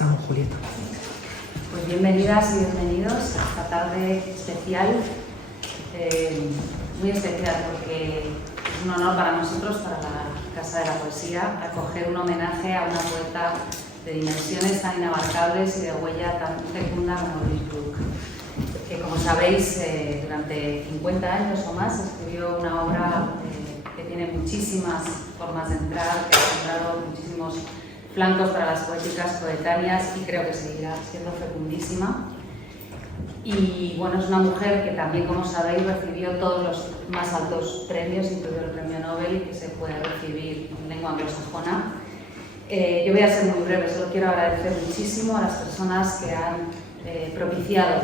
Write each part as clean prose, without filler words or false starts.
Estamos, Julieta. Pues bienvenidas y bienvenidos a esta tarde especial, muy especial porque es un honor para nosotros, para la Casa de la Poesía, acoger un homenaje a una poeta de dimensiones tan inabarcables y de huella tan fecunda como Louise Gluck, que como sabéis durante 50 años o más escribió una obra que tiene muchísimas formas de entrar, que ha encontrado muchísimos flancos para las poéticas coetáneas y creo que seguirá siendo fecundísima. Y bueno, es una mujer que también, como sabéis, recibió todos los más altos premios, incluido el premio Nobel que se puede recibir en lengua anglosajona. Yo voy a ser muy breve, solo quiero agradecer muchísimo a las personas que han propiciado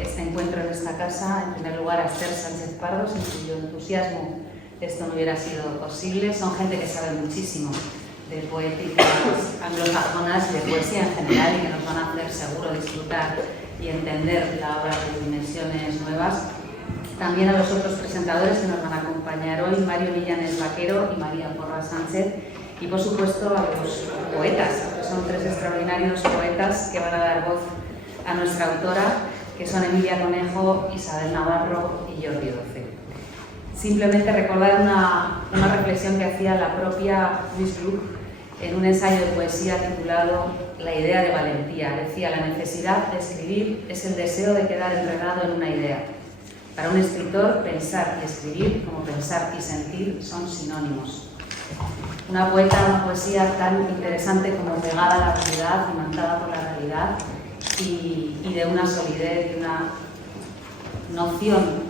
este encuentro en esta casa. En primer lugar a Esther Sánchez Pardo, sin cuyo entusiasmo esto no hubiera sido posible. Son gente que sabe muchísimo de poéticas anglosajonas y de poesía en general y que nos van a hacer seguro disfrutar y entender la obra de dimensiones nuevas. También a los otros presentadores que nos van a acompañar hoy, Mario Villanes Vaquero y María Porras Sánchez, y por supuesto a los poetas, que son tres extraordinarios poetas que van a dar voz a nuestra autora, que son Emilia Conejo, Isabel Navarro y Jordi Doce. Simplemente recordar una reflexión que hacía la propia Louise Gluck en un ensayo de poesía titulado La idea de valentía. Decía: la necesidad de escribir es el deseo de quedar enredado en una idea. Para un escritor, pensar y escribir, como pensar y sentir, son sinónimos. Una poeta, una poesía tan interesante como pegada a la realidad, imantada por la realidad y de una solidez, de una noción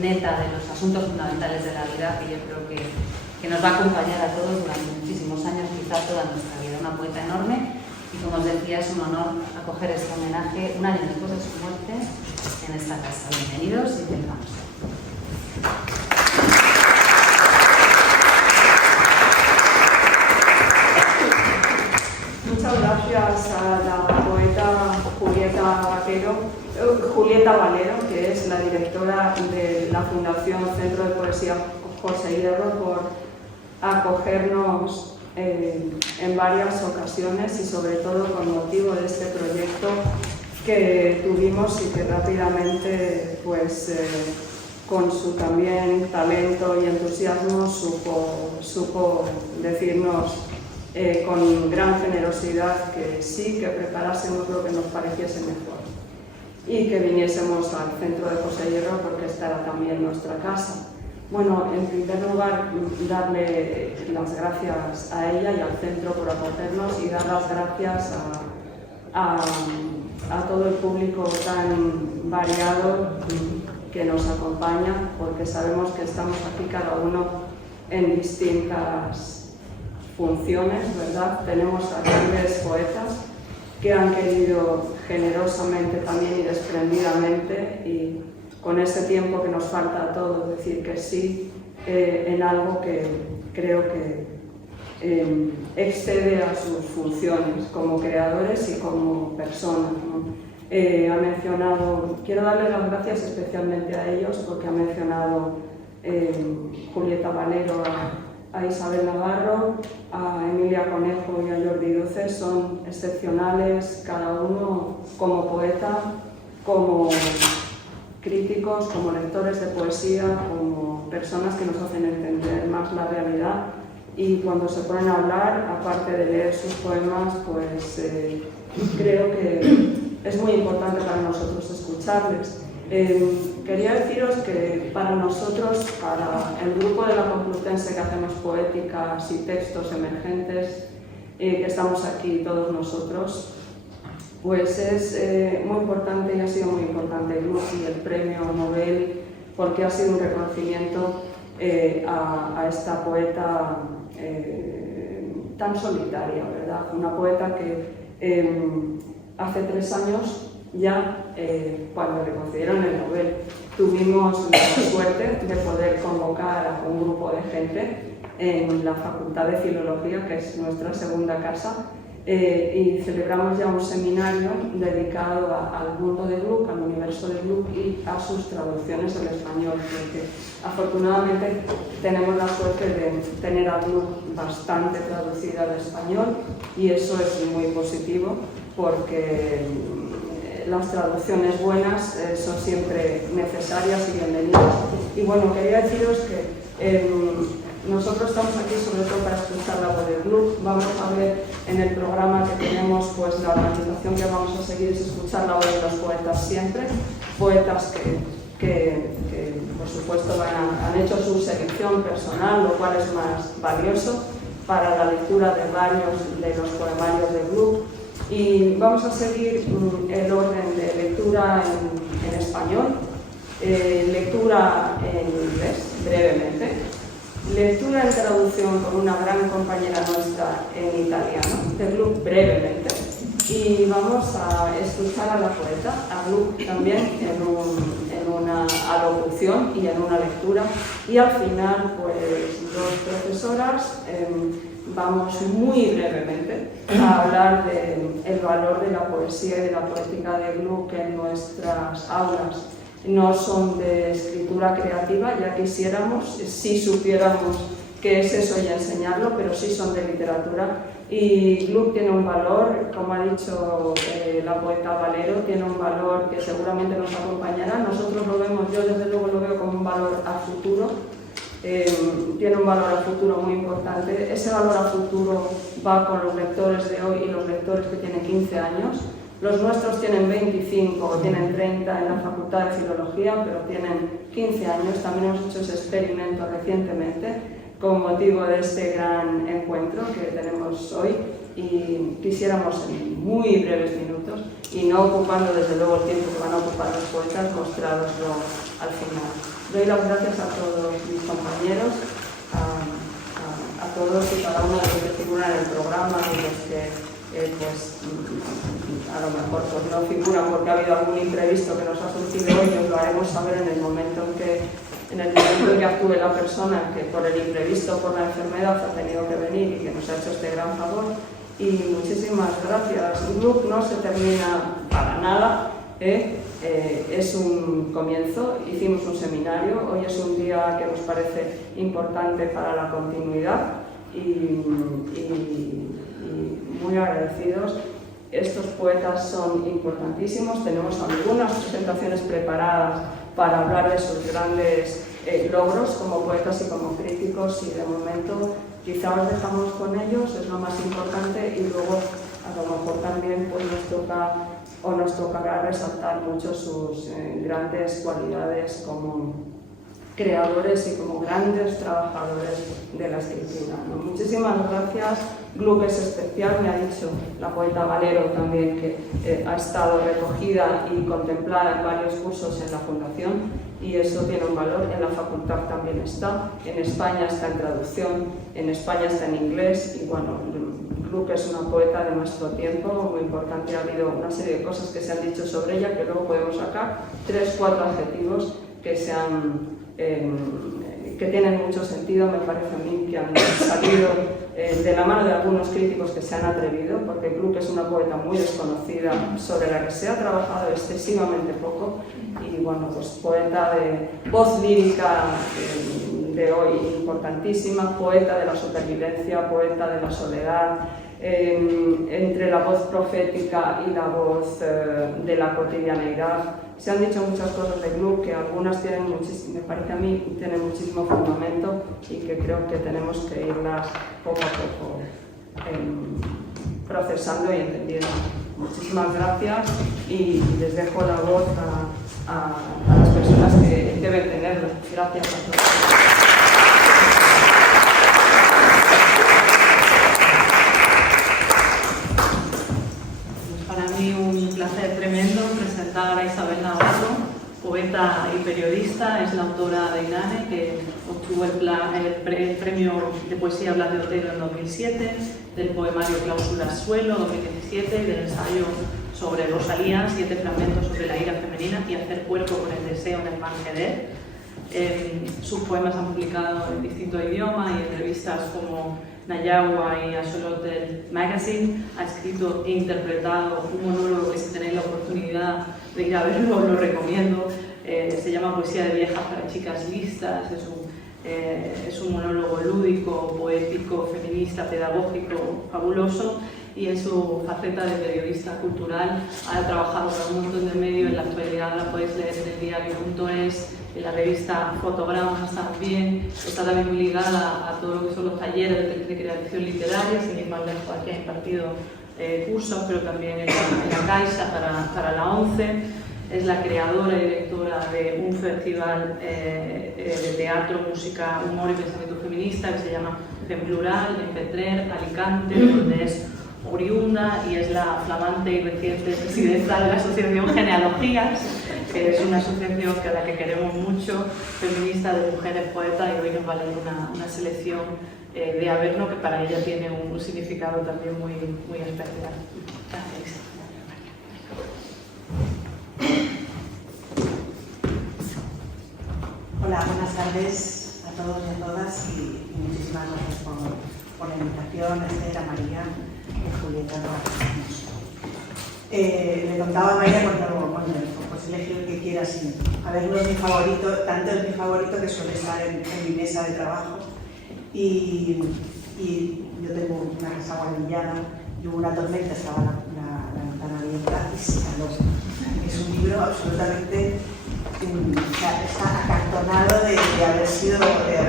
neta de los asuntos fundamentales de la vida que yo creo que nos va a acompañar a todos durante muchísimos años, quizá toda nuestra vida. Una poeta enorme y, como os decía, es un honor acoger este homenaje un año después de su muerte en esta casa. Bienvenidos y empezamos. Muchas gracias a la poeta Julieta Valero, que es la directora de la Fundación Centro de Poesía José Hierro, por acogernos en varias ocasiones y sobre todo con motivo de este proyecto que tuvimos y que rápidamente, con su también talento y entusiasmo, supo decirnos con gran generosidad que sí, que preparásemos lo que nos pareciese mejor y que viniésemos al Centro de José Hierro porque esta era también nuestra casa. Bueno, en primer lugar, darle las gracias a ella y al centro por acogernos y dar las gracias a todo el público tan variado que nos acompaña, porque sabemos que estamos aquí cada uno en distintas funciones, ¿verdad? Tenemos a grandes poetas que han querido generosamente también y desprendidamente y con ese tiempo que nos falta a todos decir que sí en algo que creo que excede a sus funciones como creadores y como personas, ¿no? Quiero darle las gracias especialmente a ellos porque ha mencionado Julieta Valero, a Isabel Navarro, a Emilia Conejo y a Jordi Doce. Son excepcionales cada uno como poeta, como críticos, como lectores de poesía, como personas que nos hacen entender más la realidad y cuando se ponen a hablar, aparte de leer sus poemas, creo que es muy importante para nosotros escucharles. Quería deciros que para nosotros, para el grupo de la Complutense que hacemos poéticas y textos emergentes, que estamos aquí todos nosotros, pues es muy importante y ha sido muy importante el grupo y el premio Nobel porque ha sido un reconocimiento a esta poeta tan solitaria, ¿verdad? Una poeta que hace 3 años ya, cuando le concedieron el Nobel, tuvimos la suerte de poder convocar a un grupo de gente en la Facultad de Filología, que es nuestra segunda casa, y celebramos ya un seminario dedicado al mundo de Gluck, al universo de Gluck y a sus traducciones al español, porque afortunadamente tenemos la suerte de tener a Gluck bastante traducida al español y eso es muy positivo. porque las traducciones buenas son siempre necesarias y bienvenidas. Y bueno, quería deciros que nosotros estamos aquí sobre todo para escuchar la voz del club. Vamos a ver en el programa que tenemos, pues la organización que vamos a seguir es escuchar la voz de los poetas siempre, poetas que por supuesto han hecho su selección personal, lo cual es más valioso para la lectura de varios de los poemarios del club. Y vamos a seguir el orden de lectura en español, lectura en inglés, brevemente, lectura en traducción con una gran compañera nuestra en italiano, de Gluck brevemente, y vamos a escuchar a la poeta, a Gluck también en una alocución y en una lectura, y al final pues dos profesoras vamos muy brevemente a hablar del valor de la poesía y de la poética de Gluck en nuestras aulas. No son de escritura creativa, ya quisiéramos, si supiéramos qué es eso y enseñarlo, pero sí son de literatura. Y Gluck tiene un valor, como ha dicho la poeta Valero, tiene un valor que seguramente nos acompañará. Nosotros lo vemos, yo desde luego lo veo como un valor a futuro. Tiene un valor a futuro muy importante. Ese valor a futuro va con los lectores de hoy y los lectores que tienen 15 años. Los nuestros tienen 25 o tienen 30 en la Facultad de Filología, pero tienen 15 años. También hemos hecho ese experimento recientemente con motivo de este gran encuentro que tenemos hoy y quisiéramos en muy breves minutos y no ocupando desde luego el tiempo que van a ocupar los poetas, mostraroslo al final. Doy las gracias a todos mis compañeros, a todos y cada uno de los que figuran en el programa y los que pues a lo mejor pues, no figuran porque ha habido algún imprevisto que nos ha surgido hoy, os lo haremos saber en el momento en que actúe la persona que por el imprevisto, por la enfermedad ha tenido que venir y que nos ha hecho este gran favor. Y muchísimas gracias. Gluck no se termina para nada, es un comienzo. Hicimos un seminario, hoy es un día que nos parece importante para la continuidad y muy agradecidos. Estos poetas son importantísimos, tenemos algunas presentaciones preparadas para hablar de sus grandes logros como poetas y como críticos y de momento quizá os dejamos con ellos, es lo más importante y luego a lo mejor también pues, nos tocará resaltar mucho sus grandes cualidades como creadores y como grandes trabajadores de la escritura, ¿no? Muchísimas gracias. Gluck es especial, me ha dicho la poeta Valero también que ha estado recogida y contemplada en varios cursos en la Fundación y eso tiene un valor. En la facultad también está, en España está en traducción, en España está en inglés y bueno, Gluck es una poeta de nuestro tiempo, muy importante. Ha habido una serie de cosas que se han dicho sobre ella que luego podemos sacar, 3 o 4 adjetivos que tienen mucho sentido, me parece a mí, que han salido de la mano de algunos críticos que se han atrevido, porque Gluck es una poeta muy desconocida, sobre la que se ha trabajado excesivamente poco, y bueno, pues poeta de voz lírica de hoy importantísima, poeta de la supervivencia, poeta de la soledad, entre la voz profética y la voz de la cotidianeidad. Se han dicho muchas cosas de Gluck que algunas tienen me parece a mí, tienen muchísimo fundamento y que creo que tenemos que irlas poco a poco procesando y entendiendo. Muchísimas gracias y les dejo la voz a las personas que deben tenerlo. Gracias a todos. Tremendo presentar a Isabel Navarro, poeta y periodista, es la autora de Inane, que obtuvo el premio de poesía Blas de Otero en 2007, del poemario Cláusula Suelo 2017 y del ensayo sobre Rosalía, 7 fragmentos sobre la ira femenina y hacer cuerpo con el deseo en el Mangeder. Sus poemas han publicado en distintos idiomas y entrevistas como Nayawa y Axolotl Magazine. Ha escrito e interpretado un monólogo que si tenéis la oportunidad de ir a verlo, lo recomiendo. Se llama Poesía de viejas para chicas listas. Es un monólogo lúdico, poético, feminista, pedagógico, fabuloso. y en su faceta de periodista cultural ha trabajado para un montón de medios. En la actualidad la podéis leer en el diario.es, en la revista Fotogramas también. Está también muy ligada a todo lo que son los talleres de creación literaria, sin ir más lejos, aquí ha impartido cursos, pero también en la Caixa para la ONCE. Es la creadora y directora de un festival de teatro, música, humor y pensamiento feminista que se llama En Plural, en Petrer, Alicante, donde es oriunda, y es la flamante y reciente presidenta de la asociación Genealogías, que es una asociación a la que queremos mucho, feminista, de mujeres poetas, y hoy nos va a leer una selección de Averno que para ella tiene un significado también muy, muy especial. Gracias. Hola, buenas tardes a todos y a todas, y muchísimas gracias por la invitación, a Esther, a María y a Julieta. Le contaba a María cuando pues elegí el que quieras. Averno es mi favorito, tanto es mi favorito que suele estar en mi mesa de trabajo, y yo tengo una casa guardillada y hubo una tormenta, estaba la ventana abierta y se caló. Es un libro absolutamente... está acartonado de haber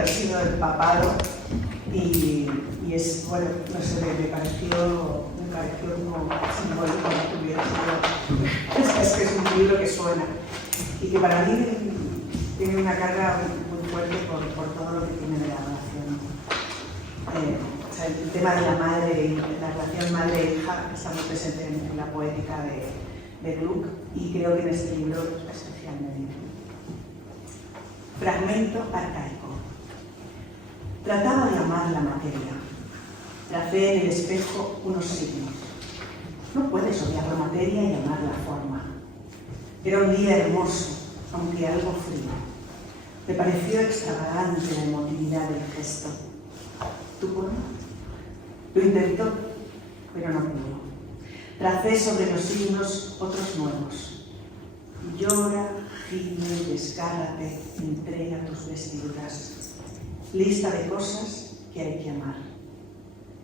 sido empapado, y es, bueno, no sé, me pareció como simbólico que hubiera sido. Es que es un libro que suena y que para mí tiene una carga muy fuerte por todo lo que tiene de la relación. O sea, el tema de la madre, la relación madre-hija está muy presente en la poética de Gluck, y creo que en este libro especialmente. Fragmento arcaico. Trataba de amar la materia. Tracé en el espejo unos signos. No puedes odiar la materia y amar la forma. Era un día hermoso, aunque algo frío. Me pareció extravagante la emotividad del gesto. ¿Tú por no? Lo intentó, pero no pudo. Tracé sobre los signos otros nuevos. Llora, gime, descárgate, entrega tus vestiduras. Lista de cosas que hay que amar.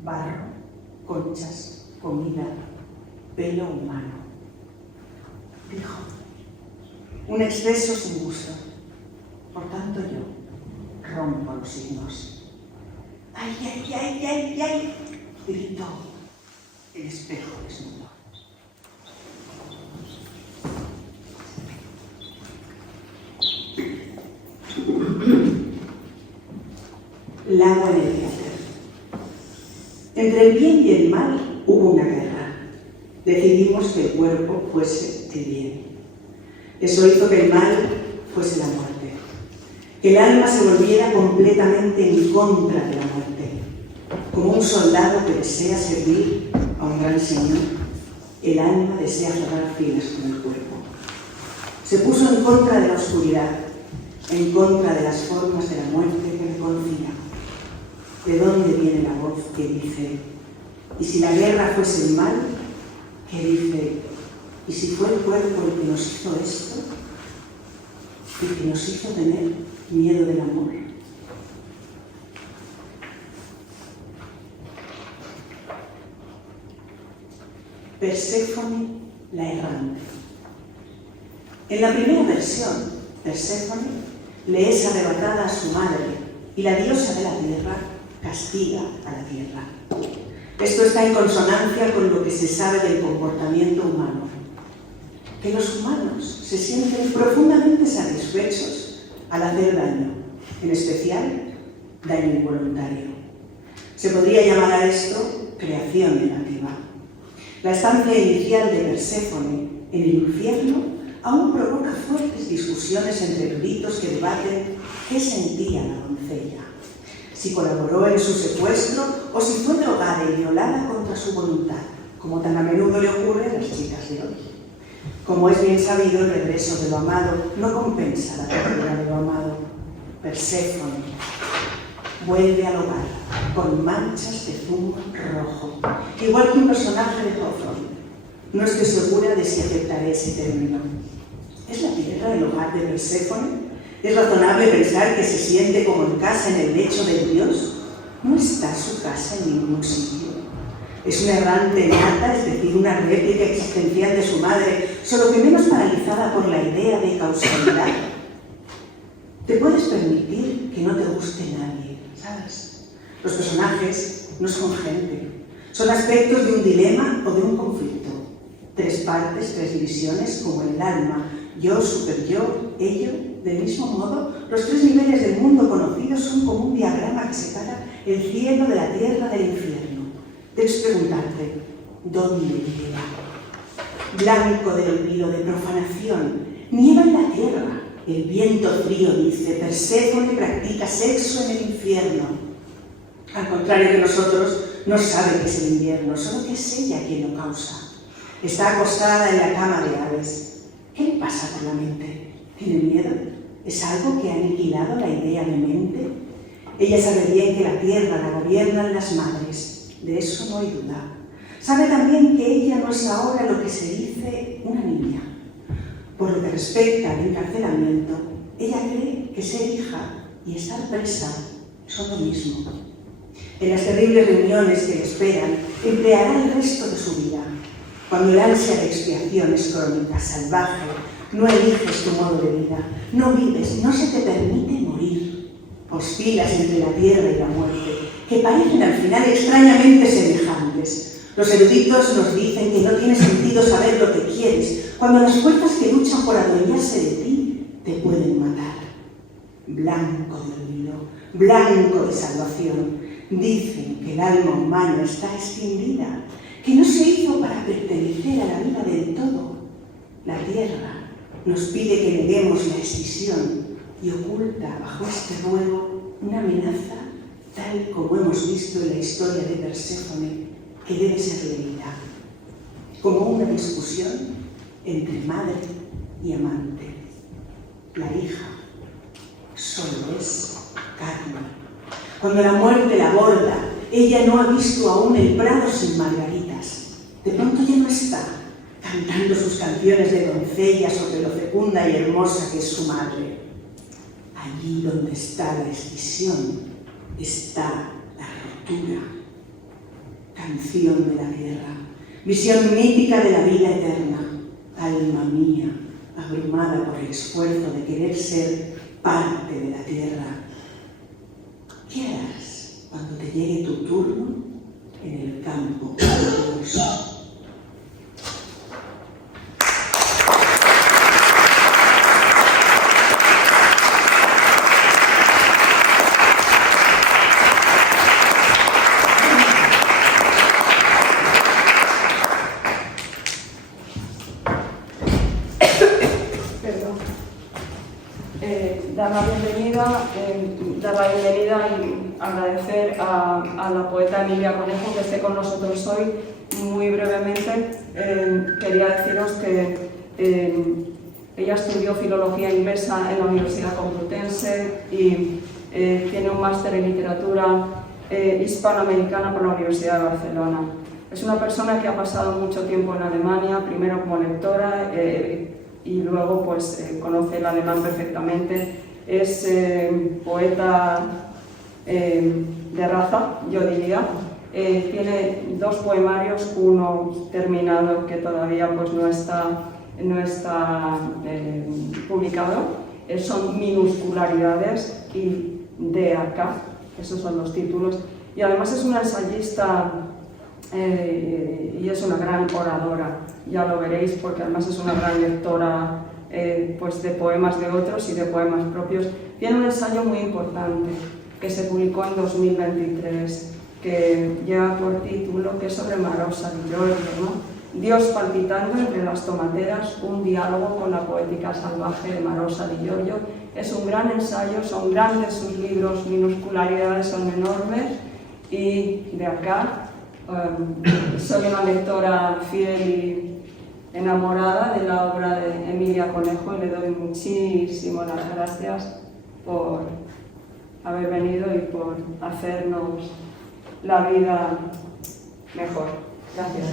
Barro, conchas, comida, pelo humano. Dijo, un exceso sin uso. Por tanto yo rompo los signos. ¡Ay, ay, ay, ay, ay! Gritó el espejo desnudo. Lago en el teatro. Entre el bien y el mal hubo una guerra. Decidimos que el cuerpo fuese el bien. Eso hizo que el mal fuese la muerte. Que el alma se volviera completamente en contra de la muerte. Como un soldado que desea servir a un gran señor, el alma desea cerrar filas con el cuerpo. Se puso en contra de la oscuridad, en contra de las formas de la muerte que me conocía. ¿De dónde viene la voz que dice, y si la guerra fuese el mal? Que dice, ¿y si fue el cuerpo el que nos hizo esto? Y que nos hizo tener miedo del amor. Perséfone, la errante. En la primera versión, Perséfone le es arrebatada a su madre, y la diosa de la tierra castiga a la tierra. Esto está en consonancia con lo que se sabe del comportamiento humano, que los humanos se sienten profundamente satisfechos al hacer daño, en especial daño involuntario. Se podría llamar a esto creación negativa. La estancia inicial de Perséfone en el infierno aún provoca fuertes discusiones entre eruditos que debaten qué sentía la doncella. Si colaboró en su secuestro o si fue drogada y violada contra su voluntad, como tan a menudo le ocurre a las chicas de hoy. Como es bien sabido, el regreso de lo amado no compensa la pérdida de lo amado. Perséfone vuelve al hogar con manchas de zumo rojo, igual que un personaje de Hawthorne. No estoy segura de si aceptaré ese término. ¿Es la tierra el hogar de Perséfone? ¿Es razonable pensar que se siente como en casa en el lecho del dios? No está su casa en ningún sitio. Es una errante nata, es decir, una réplica existencial de su madre, solo que menos paralizada por la idea de causalidad. Te puedes permitir que no te guste nadie, ¿sabes? Los personajes no son gente, son aspectos de un dilema o de un conflicto. 3 partes, 3 divisiones, como en el alma: yo, superyo, ello. Del mismo modo, los 3 niveles del mundo conocidos son como un diagrama que separa el cielo de la tierra del infierno. Debes preguntarte, ¿dónde nieva? Blanco de olvido, de profanación, nieva en la tierra. El viento frío dice, Perséfone practica sexo en el infierno. Al contrario que nosotros, no sabe que es el invierno, solo que es ella quien lo causa. Está acostada en la cama de aves. ¿Qué le pasa por la mente? ¿Tiene miedo? ¿Es algo que ha aniquilado la idea de mente? Ella sabe bien que la tierra la gobiernan las madres, de eso no hay duda. Sabe también que ella no es ahora lo que se dice una niña. Por lo que respecta al encarcelamiento, ella cree que ser hija y estar presa son lo mismo. En las terribles reuniones que le esperan, empleará el resto de su vida. Cuando el ansia de expiación es crónica, salvaje, no eliges tu modo de vida, no vives, no se te permite morir. Oscilas entre la tierra y la muerte, que parecen al final extrañamente semejantes. Los eruditos nos dicen que no tiene sentido saber lo que quieres, cuando las fuerzas que luchan por adueñarse de ti te pueden matar. Blanco de olvido, blanco de salvación. Dicen que el alma humana está extinguida, que no se hizo para pertenecer a la vida del todo. La tierra nos pide que neguemos la escisión y oculta bajo este ruego una amenaza tal como hemos visto en la historia de Perséfone, que debe ser leída como una discusión entre madre y amante. La hija solo es carne. Cuando la muerte la aborda, ella no ha visto aún el prado sin margaritas. De pronto ya no está cantando sus canciones de doncella sobre lo fecunda y hermosa que es su madre. Allí donde está la escisión, está la ruptura. Canción de la tierra, visión mítica de la vida eterna. Alma mía, abrumada por el esfuerzo de querer ser parte de la tierra. ¿Qué harás cuando te llegue tu turno en el campo de Dios? Dar la bienvenida y agradecer a la poeta Emilia Conejo que esté con nosotros hoy. Muy brevemente, quería deciros que ella estudió Filología Inglesa en la Universidad Complutense y tiene un máster en Literatura Hispanoamericana por la Universidad de Barcelona. Es una persona que ha pasado mucho tiempo en Alemania, primero como lectora y luego pues, conoce el alemán perfectamente. Es poeta de raza, yo diría. Tiene 2 poemarios, uno terminado que todavía pues, no está publicado. Son Minuscularidades y De acá, esos son los títulos. Y además es una ensayista y es una gran oradora, ya lo veréis, porque además es una gran lectora pues de poemas de otros y de poemas propios. Tiene un ensayo muy importante que se publicó en 2023 que lleva por título, que es sobre Marosa di Giorgio, ¿no? Dios palpitando entre las tomateras, un diálogo con la poética salvaje de Marosa di Giorgio. Es un gran ensayo, son grandes sus libros, Minuscularidades son enormes y De acá soy una lectora fiel y enamorada de la obra de Emilia Conejo y le doy muchísimas gracias por haber venido y por hacernos la vida mejor. Gracias.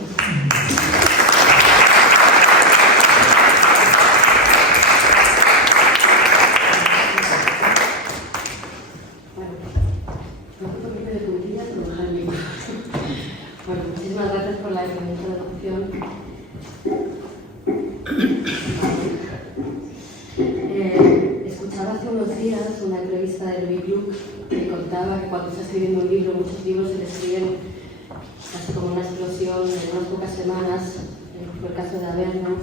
Bueno, muchísimas exposición. Escuchaba hace unos días una entrevista de Louis Gluck que contaba que cuando está escribiendo un libro, muchos libros se le escriben casi como una explosión en unas pocas semanas, fue el caso de Averno,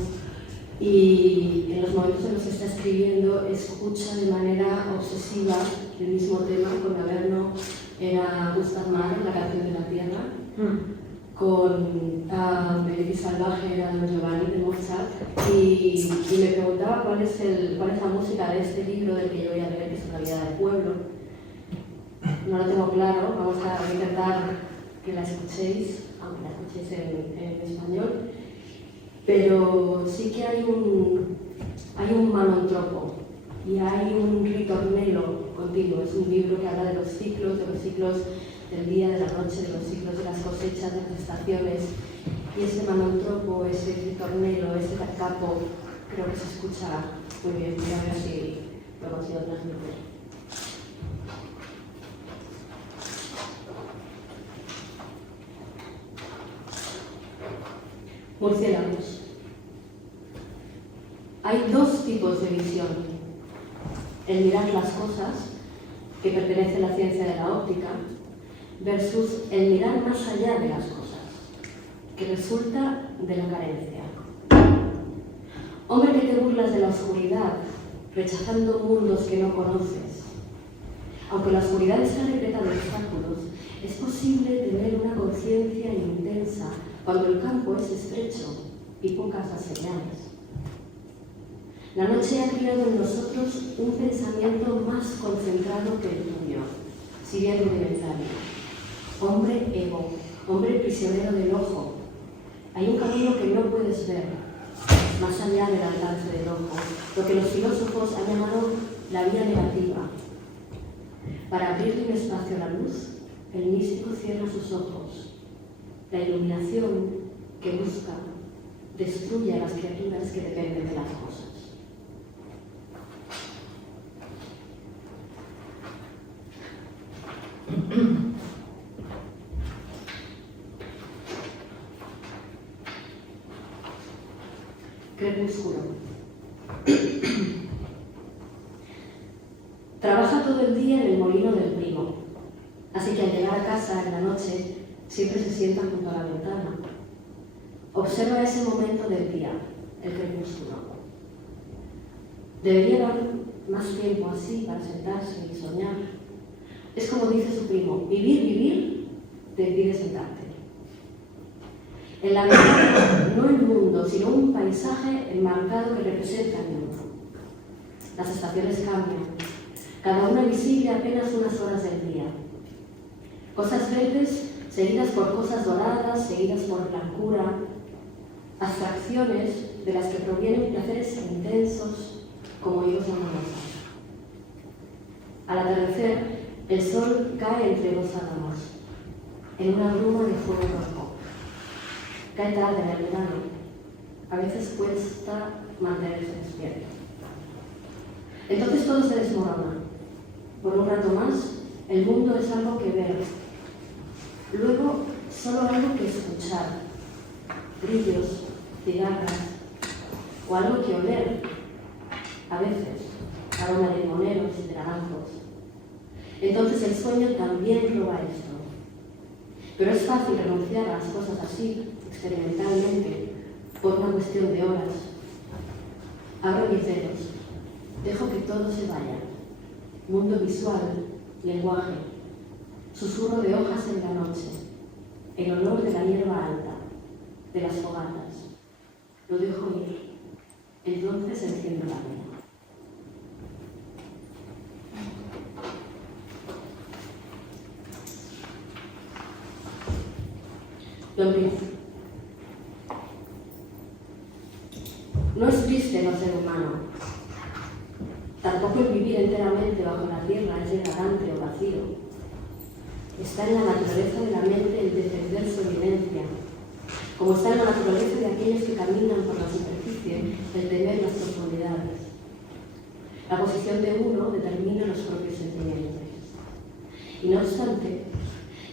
y en los momentos en los que está escribiendo escucha de manera obsesiva el mismo tema. Con Averno era Gustav Mahler, La canción de la tierra, con Beneficio salvaje era Don Giovanni de Mozart, y me preguntaba cuál es la música de este libro del que yo voy a leer, que es La vida del pueblo. No lo tengo claro, vamos a intentar que la escuchéis, aunque la escuchéis en español, pero sí que hay un manontropo y hay un ritornelo continuo. Es un libro que habla de los ciclos del día, de la noche, de los ciclos de las cosechas, de las estaciones, y ese manontropo, ese ritornelo, ese capo, creo que se escucha muy bien. Voy a ver si lo consigo transmitir. Murciélagos. Hay dos tipos de visión: el mirar las cosas, que pertenece a la ciencia de la óptica, versus el mirar más allá de las cosas, que resulta de la carencia. Hombre que te burlas de la oscuridad, rechazando mundos que no conoces. Aunque la oscuridad está repleta de obstáculos, es posible tener una conciencia intensa cuando el campo es estrecho y pocas las señales. La noche ha creado en nosotros un pensamiento más concentrado que el tuyo, si bien rudimentario. Hombre ego, hombre prisionero del ojo. Hay un camino que no puedes ver, más allá del alcance del ojo, lo que los filósofos han llamado la vía negativa. Para abrirle un espacio a la luz, el místico cierra sus ojos. La iluminación que busca destruye a las criaturas que dependen de las cosas. Crepúsculo. Trabaja todo el día en el molino del primo, así que al llegar a casa en la noche siempre se sienta junto a la ventana. Observa ese momento del día, el crepúsculo. Debería dar más tiempo así para sentarse y soñar. Es como dice su primo: vivir, te impide sentarte. En la ventana, no el mundo, sino un paisaje enmarcado que representa el mundo. Las estaciones cambian, cada una visible apenas unas horas del día. Cosas verdes seguidas por cosas doradas, seguidas por blancura, abstracciones de las que provienen placeres intensos como higos amorosos. Al atardecer, el sol cae entre dos álamos, en una bruma de fuego rojo. Cae tarde en el verano, a veces cuesta mantenerse despierto. Entonces todo se desmorona. Por un rato más, el mundo es algo que ver. Luego, solo algo que escuchar. Brillos, cigarras, o algo que oler. A veces, aroma de limoneros y de naranjos. Entonces el sueño también roba esto. Pero es fácil renunciar a las cosas así, experimentalmente, por una cuestión de horas. Abro mis dedos, dejo que todo se vaya. Mundo visual, lenguaje, susurro de hojas en la noche, el olor de la hierba alta, de las fogatas. Lo dejo ir, entonces enciendo la vela. Lombriz. No es triste no ser humano. Tampoco el vivir enteramente bajo la tierra es degradante o vacío. Está en la naturaleza de la mente el defender su evidencia, como está en la naturaleza de aquellos que caminan por la superficie el temer las profundidades. La posición de uno determina los propios sentimientos. Y no obstante,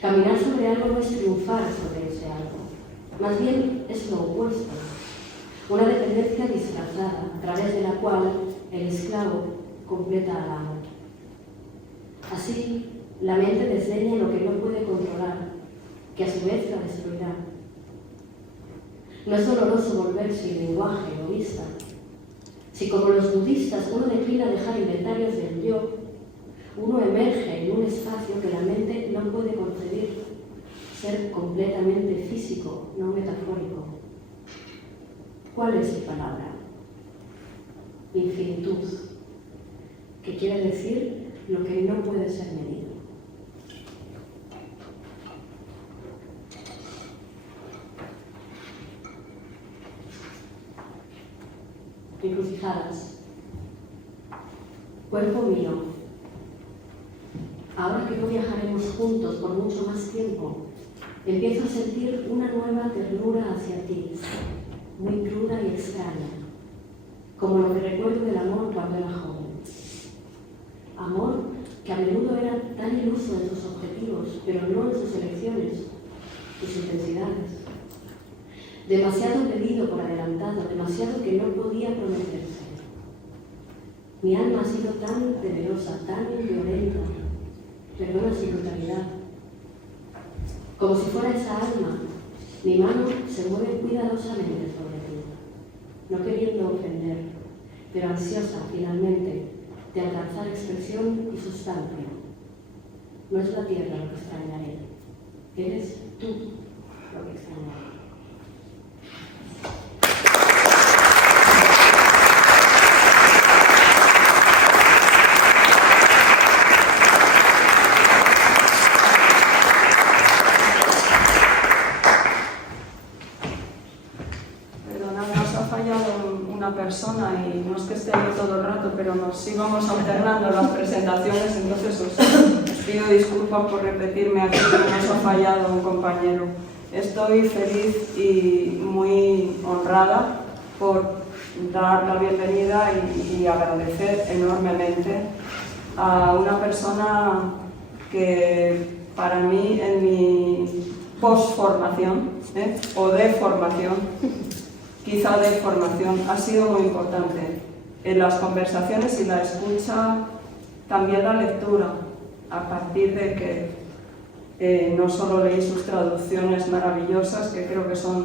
caminar sobre algo no es triunfar sobre ese algo. Más bien es lo opuesto, una dependencia disfrazada, a través de la cual el esclavo completa al amo. Así, la mente desdeña lo que no puede controlar, que a su vez la destruirá. No es doloroso volverse sin lenguaje o vista. Si como los budistas uno declina dejar inventarios del yo, uno emerge en un espacio que la mente no puede concebir, ser completamente físico, no metafórico. ¿Cuál es su palabra? Infinitud, que quiere decir lo que no puede ser medido. Encrucijadas. Cuerpo mío, ahora que no viajaremos juntos por mucho más tiempo, empiezo a sentir una nueva ternura hacia ti, muy cruda y extraña, como lo que recuerdo del amor cuando era joven. Amor que a menudo era tan iluso en sus objetivos, pero no en sus elecciones, sus intensidades. Demasiado pedido por adelantado, demasiado que no podía prometerse. Mi alma ha sido tan temerosa, tan violenta, perdona su brutalidad. Como si fuera esa alma, mi mano se mueve cuidadosamente sobre ti, no queriendo ofender, pero ansiosa, finalmente, de alcanzar expresión y sustancia. No es la tierra lo que extrañaré, eres tú lo que extrañaré. Persona y no es que esté ahí todo el rato, pero nos íbamos alternando las presentaciones, entonces os pido disculpas por repetirme aquí, pero nos ha fallado un compañero. Estoy feliz y muy honrada por dar la bienvenida y agradecer enormemente a una persona que para mí en mi post-formación o de formación, quizá de formación, ha sido muy importante. En las conversaciones y la escucha, también la lectura, a partir de que no solo leí sus traducciones maravillosas, que creo que son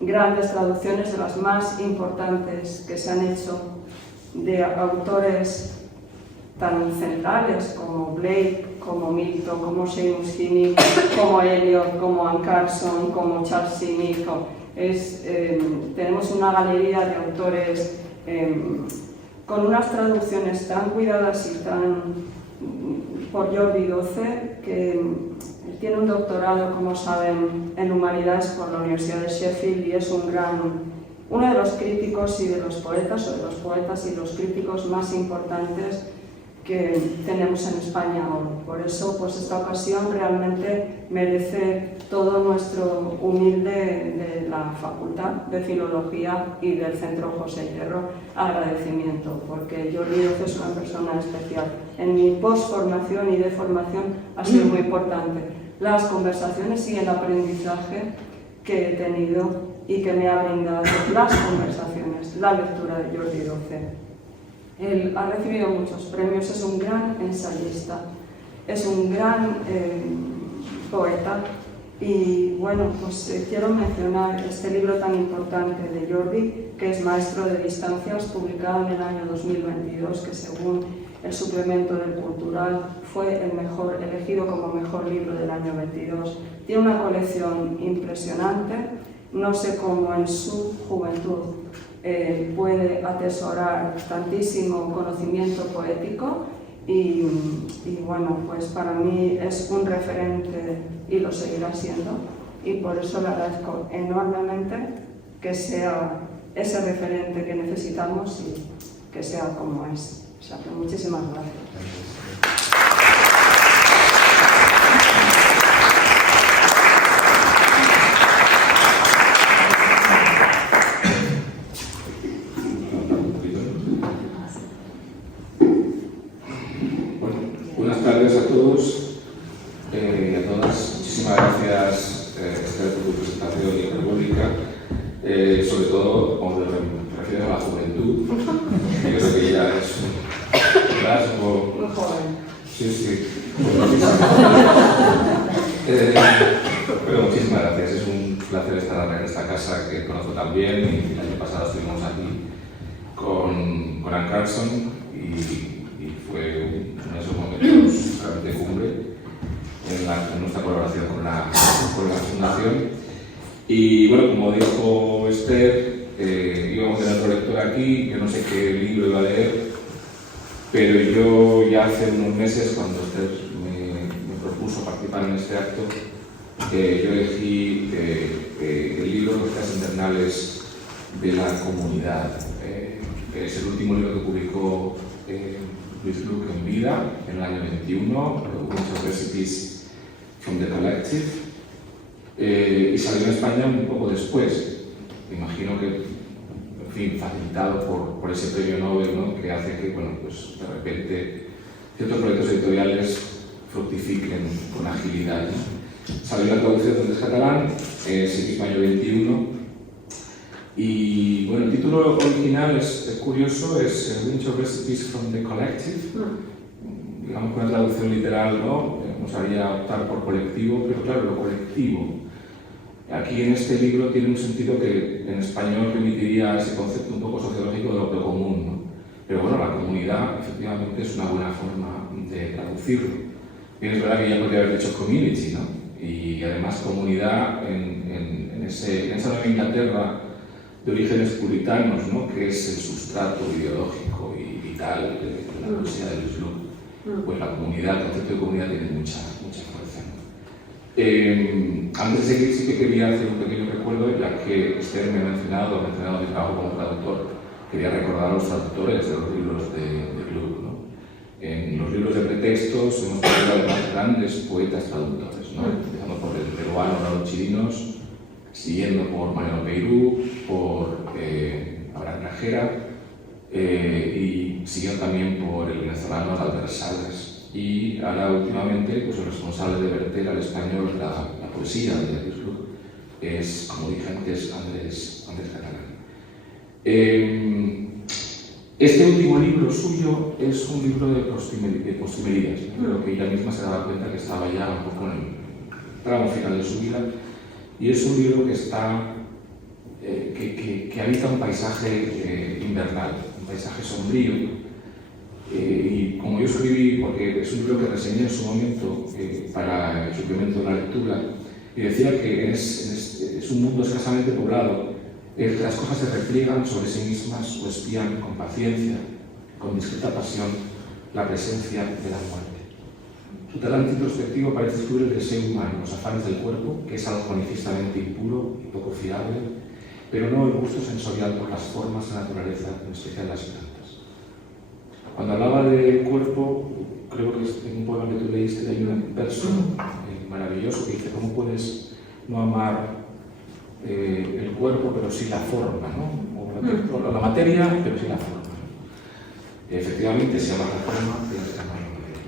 grandes traducciones, de las más importantes que se han hecho, de autores tan centrales como Blake, como Milton, como Seamus Heaney, como Eliot, como Anne Carson, como Charles Simic. Tenemos una galería de autores con unas traducciones tan cuidadas y tan por Jordi Doce, que tiene un doctorado, como saben, en humanidades por la Universidad de Sheffield y es uno de los críticos y de los poetas, o de los poetas y los críticos más importantes que tenemos en España hoy. Por eso, pues esta ocasión realmente merece todo nuestro humilde de la Facultad de Filología y del Centro José Hierro agradecimiento, porque Jordi Doce es una persona especial. En mi postformación y de formación ha sido muy importante las conversaciones y el aprendizaje que he tenido y que me ha brindado las conversaciones, la lectura de Jordi Doce. Él ha recibido muchos premios, es un gran ensayista, es un gran poeta y bueno, pues quiero mencionar este libro tan importante de Jordi, que es Maestro de Distancias, publicado en el año 2022, que según el suplemento del Cultural fue elegido como mejor libro del año 22. Tiene una colección impresionante, no sé cómo en su juventud puede atesorar tantísimo conocimiento poético y bueno, pues para mí es un referente y lo seguirá siendo, y por eso le agradezco enormemente que sea ese referente que necesitamos y que sea como es. O sea, que muchísimas gracias. Buenas tardes a todos y a todas. Muchísimas gracias Bueno, muchísimas gracias. Es un placer estar en esta casa que conozco tan bien. Y el año pasado estuvimos aquí con Anne Carson y fue uno de esos momentos realmente de cumbre en nuestra colaboración con la Fundación. Y bueno, como dijo Esther, íbamos a tener otro lector aquí. Yo no sé qué libro iba a leer, pero yo ya hace unos meses, cuando Esther me propuso participar en este acto, yo elegí el libro Los Días Invernales de la Comunidad. Es el último libro que publicó Luis Gluck en vida, en el año 21, Winter Recipes from the Collective, y salió en España un poco después. Me imagino que, en fin, facilitado por ese premio Nobel, ¿no?, que hace que, bueno, pues de repente ciertos proyectos editoriales fructifiquen con agilidad, ¿no? Salió la traducción desde catalán, ese mismo año 21, y bueno, el título original es curioso, es Winter Recipes from the Collective, digamos que una traducción literal, ¿no?, nos haría optar por colectivo, pero claro, lo colectivo aquí en este libro tiene un sentido que en español remitiría a ese concepto un poco sociológico de lo común, ¿no? Pero bueno, la comunidad efectivamente es una buena forma de traducirlo. Bien, es verdad que ya podría haber dicho community, ¿no? Y además comunidad en esa Nueva Inglaterra de orígenes puritanos, ¿no?, que es el sustrato ideológico y vital de la poesía de Luis Gluck. Pues la comunidad, el concepto de comunidad tiene mucha fuerza, ¿no? Antes de seguir, sí que quería hacer un pequeño recuerdo, ya que Esther me ha mencionado mi trabajo como traductor. Quería recordar a los traductores de los libros de Gluck, ¿no? En los libros de pretextos hemos tenido a los más grandes poetas traductores, ¿no? Empezando por el peruano Raúl Chirinos, siguiendo por Mariano Peirú, por Abraham Grajera, y siguiendo también por el venezolano Albert Salas. Y ahora últimamente, pues el responsable de verter al español la poesía de Luis Gluck es, como dije antes, Andrés Catalán. Este último libro suyo es un libro de postrimerías. Creo que ella misma se daba cuenta que estaba ya un poco en el tramo final de su vida, y es un libro que está que habita un paisaje invernal, un paisaje sombrío. Y como yo escribí, porque es un libro que reseñé en su momento para el suplemento de la lectura, y decía que es un mundo escasamente poblado, que las cosas se repliegan sobre sí mismas o espían con paciencia, con discreta pasión, la presencia de la muerte. Su talante introspectivo parece descubrir el deseo humano, los afanes del cuerpo, que es algo manifiestamente impuro y poco fiable, pero no el gusto sensorial por las formas de la naturaleza, en especial las plantas. Cuando hablaba del cuerpo, creo que en un poema que tú leíste hay un verso maravilloso que dice: ¿cómo puedes no amar el cuerpo pero sí la forma, ¿no? O la materia pero sí la forma, ¿no? Efectivamente, si amas la forma, tienes que amar la materia.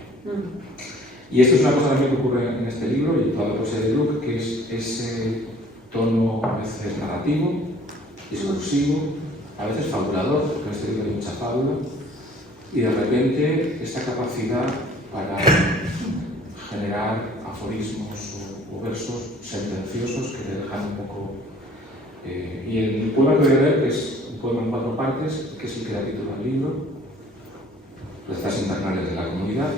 Y esto es una cosa también que ocurre en este libro y en toda la poesía de Gluck, que es ese tono a veces narrativo, discursivo, a veces fabulador, porque en este libro hay mucha fábula, y de repente esta capacidad para generar aforismos o versos sentenciosos que te dejan un poco... y el poema que voy a leer, que es un poema en 4 partes, que es el que da título al libro, Los Días Invernales de la Comunidad,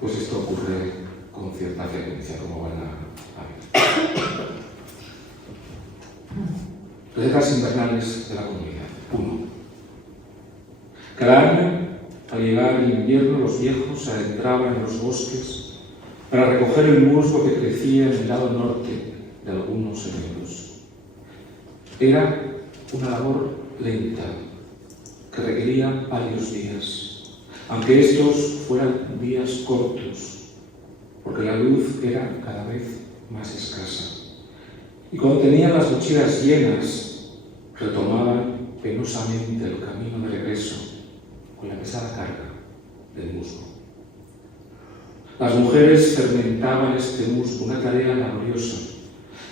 pues esto ocurre con cierta frecuencia, como van a ver. Los Días Invernales de la Comunidad. 1. Cada año, al llegar el invierno, los viejos se adentraban en los bosques para recoger el musgo que crecía en el lado norte de algunos señoros. Era una labor lenta, que requería varios días, aunque estos fueran días cortos, porque la luz era cada vez más escasa. Y cuando tenían las mochilas llenas, retomaban penosamente el camino de regreso con la pesada carga del musgo. Las mujeres fermentaban este musgo, una tarea laboriosa,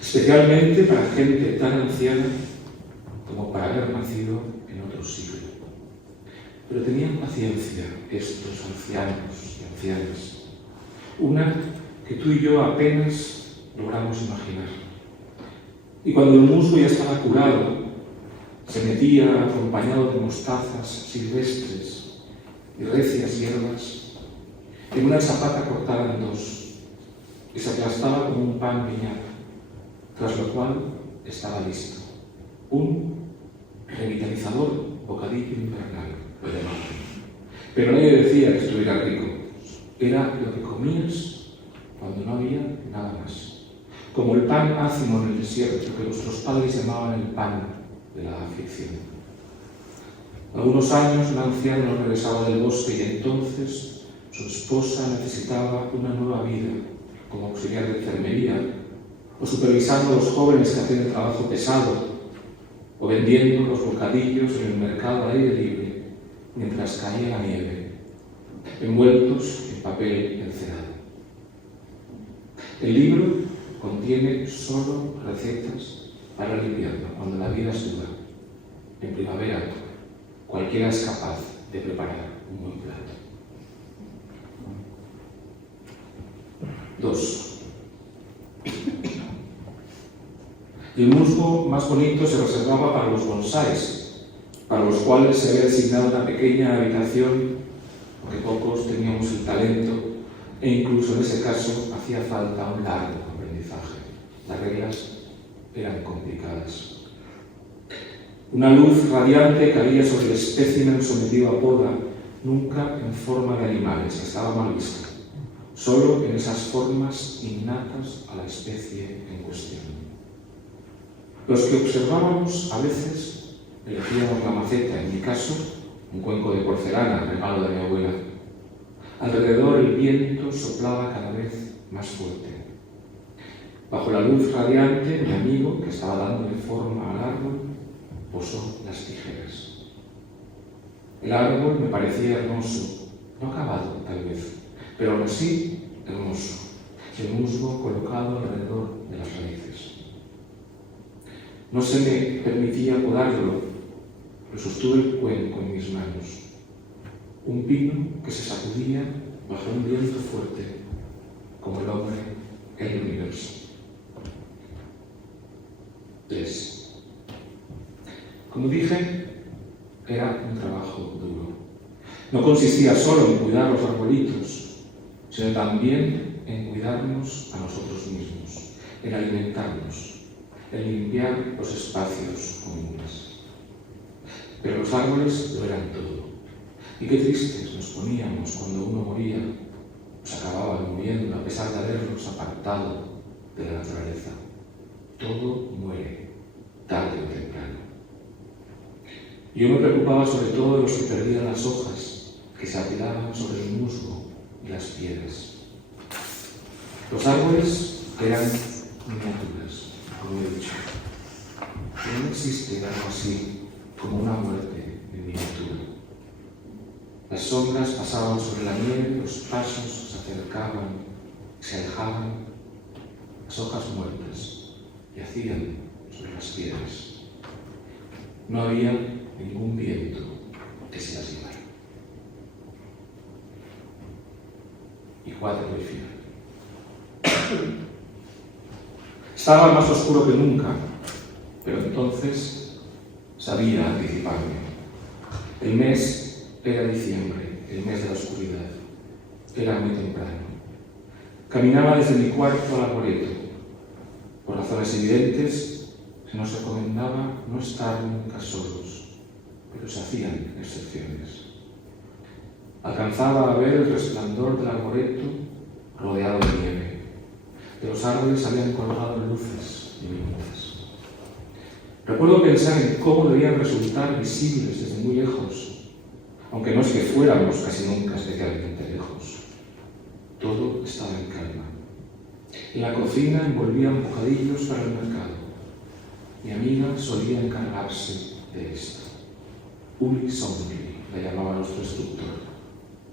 especialmente para gente tan anciana como para haber nacido en otro siglo. Pero tenían paciencia estos ancianos y ancianas. Una que tú y yo apenas logramos imaginar. Y cuando el musgo ya estaba curado, se metía acompañado de mostazas silvestres y recias hierbas en una zapata cortada en dos y se aplastaba como un pan viñado, tras lo cual estaba listo. Un revitalizador bocadillo invernal, lo llamaban. Pero nadie decía que estuviera rico. Era lo que comías cuando no había nada más. Como el pan ácimo en el desierto, que nuestros padres llamaban el pan de la aflicción. Algunos años un anciano regresaba del bosque y entonces su esposa necesitaba una nueva vida como auxiliar de enfermería o supervisando a los jóvenes que hacían el trabajo pesado o vendiendo los bocadillos en el mercado al aire libre mientras caía la nieve, envueltos en papel encerado. El libro contiene solo recetas para el invierno, cuando la vida es dura. En primavera, cualquiera es capaz de preparar un buen plato. 2. El musgo más bonito se reservaba para los bonsáis, para los cuales se había designado una pequeña habitación, porque pocos teníamos el talento, e incluso en ese caso hacía falta un largo aprendizaje. Las reglas eran complicadas. Una luz radiante caía sobre el espécimen sometido a poda, nunca en forma de animales, estaba mal vista, solo en esas formas innatas a la especie en cuestión. Los que observábamos a veces elegíamos la maceta, en mi caso, un cuenco de porcelana, regalo de mi abuela. Alrededor el viento soplaba cada vez más fuerte. Bajo la luz radiante, mi amigo, que estaba dándole forma al árbol, posó las tijeras. El árbol me parecía hermoso, no acabado tal vez, pero aún así hermoso, el musgo colocado alrededor de las raíces. No se me permitía podarlo, pero sostuve el cuenco en mis manos. Un pino que se sacudía bajo un viento fuerte, como el hombre en el universo. 3. Como dije, era un trabajo duro. No consistía solo en cuidar los arbolitos, sino también en cuidarnos a nosotros mismos, en alimentarnos, en limpiar los espacios comunes. Pero los árboles lo eran todo. Y qué tristes nos poníamos cuando uno moría, nos acababan muriendo a pesar de habernos apartado de la naturaleza. Todo muere, tarde o temprano. Yo me preocupaba sobre todo de los que perdían las hojas, que se apilaban sobre el musgo y las piedras. Los árboles eran miniaturas, como he dicho. No existe algo así como una muerte en miniatura. Las sombras pasaban sobre la nieve, los pasos se acercaban, se alejaban, las hojas muertas yacían sobre las piedras. No había ningún viento que se las llevara. Y 4 el final. Estaba más oscuro que nunca, pero entonces sabía anticiparme. El mes era diciembre, el mes de la oscuridad. Era muy temprano. Caminaba desde mi cuarto al arboreto. Por razones evidentes, se nos recomendaba no estar nunca solos, pero se hacían excepciones. Alcanzaba a ver el resplandor del arboreto rodeado de nieve. De los árboles habían colgado luces diminutas. Recuerdo pensar en cómo debían resultar visibles desde muy lejos, aunque no es que fuéramos casi nunca especialmente lejos. Todo estaba en calma. En la cocina envolvían bocadillos para el mercado. Mi amiga solía encargarse de esto. Uli Sondli, la llamaba nuestro instructor.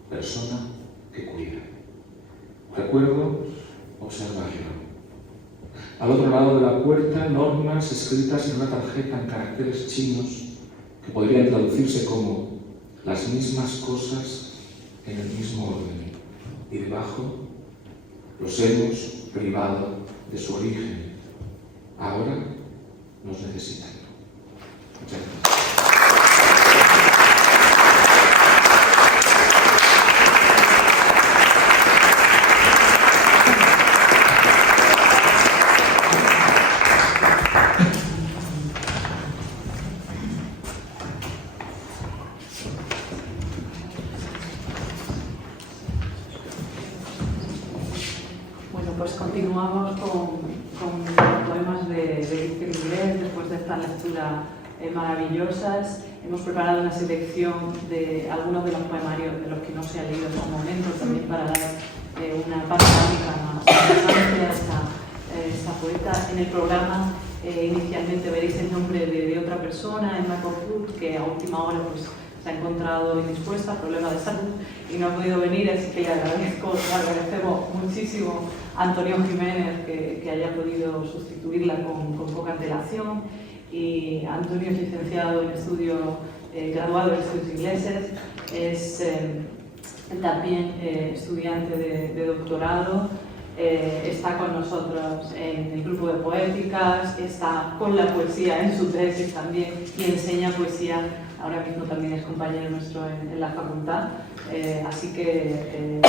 Persona que cuida. Recuerdo observarlo. Al otro lado de la puerta, normas escritas en una tarjeta en caracteres chinos que podrían traducirse como las mismas cosas en el mismo orden. Y debajo, Los hemos privado de su origen. Ahora nos necesitan. Muchas gracias. Pues continuamos con los poemas de Víctor Inglés después de estas lecturas maravillosas. Hemos preparado una selección de algunos de los poemarios de los que no se ha leído en este momento, también para dar una panorámica más amplia a esta poeta. En el programa inicialmente veréis el nombre de otra persona, Emma Corfut, que a última hora pues, se ha encontrado indispuesta, problema de salud, y no ha podido venir, así que le agradecemos muchísimo a Antonio Jiménez que haya podido sustituirla con poca antelación. Y Antonio es licenciado en estudios, graduado en estudios ingleses, es también estudiante de doctorado, está con nosotros en el grupo de poéticas, está con la poesía en su tesis también y enseña poesía. Ahora mismo también es compañero nuestro en la facultad, así que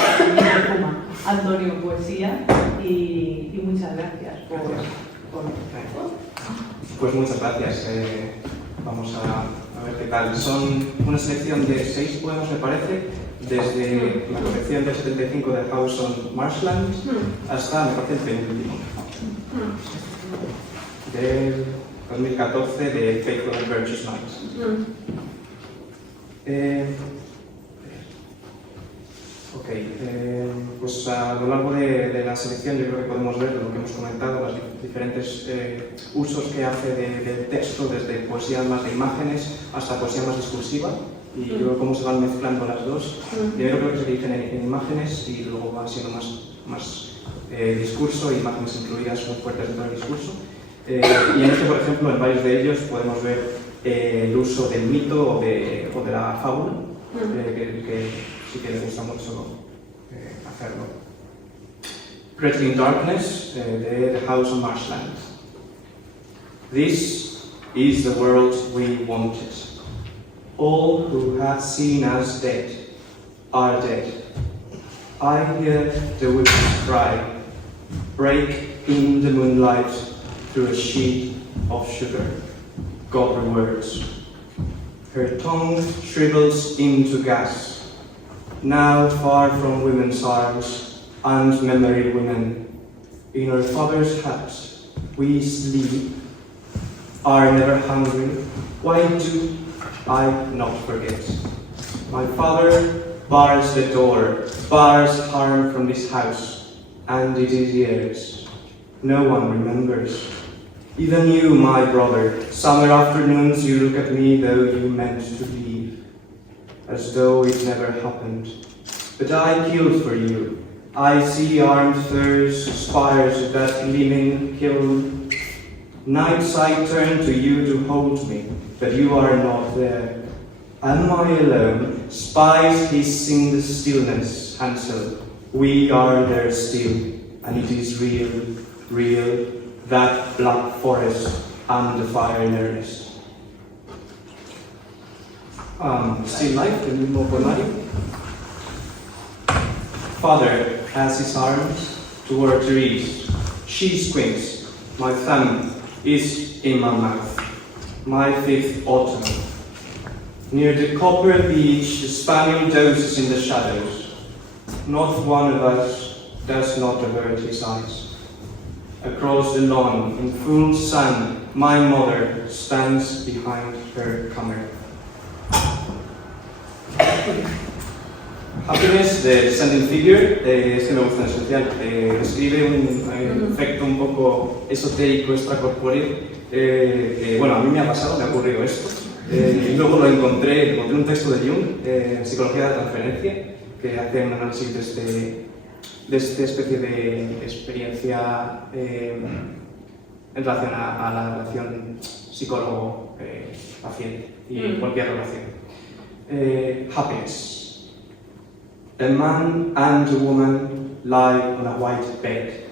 Antonio, poesía y muchas gracias por Pues muchas gracias. Vamos a ver qué tal. Son una selección de 6 poemas, me parece, desde la colección del 75 de House on Marshland hasta, me parece, el penúltimo, del 2014 de Faithful and Virtuous Nights. Pues a lo largo de la selección yo creo que podemos ver lo que hemos comentado, los diferentes usos que hace del texto, desde poesía más de imágenes hasta poesía más discursiva, y luego cómo se van mezclando las dos. Primero creo que se dirigen en imágenes y luego va siendo más discurso, imágenes incluidas muy fuertes dentro del discurso. Y en este, por ejemplo, en varios de ellos podemos ver el uso del mito o de la fábula, que sí que le gusta mucho hacerlo. Greatly in Darkness, de The House on Marshland. This is the world we wanted. All who have seen us dead are dead. I hear the witches cry, break in the moonlight through a sheet of sugar. Goblin words. Her tongue shrivels into gas. Now far from women's arms and memory women, in our father's hut we sleep, are never hungry. Why do I not forget? My father bars the door, bars harm from this house, and it is years. No one remembers. Even you, my brother, summer afternoons you look at me though you meant to leave, as though it never happened. But I killed for you. I see armed furs, spires of that gleaming kiln. Nights I turn to you to hold me, but you are not there. Am I alone? Spies hiss in the stillness, Hansel. We are there still, and it is real, real, that black forest and the fire in earnest. Still life, el mismo poemario. Father has his arms toward the east. She squints. My thumb is in my mouth. My 5th autumn. Near the copper beach, the spaniel dozes in the shadows. Not one of us does not avert his eyes. Across the lawn, in full sun, my mother stands behind her camera. Happiness, de Descending Figure, este me gusta en especial. Describe un efecto un poco esotérico, extracorpóreo. Bueno, a mí me ha pasado, me ha ocurrido esto. Y luego lo encontré un texto de Jung, Psicología de la Transferencia, que hace un análisis de esta especie de experiencia en relación a la relación psicólogo-paciente y cualquier relación. Happiness. A man and a woman lie on a white bed.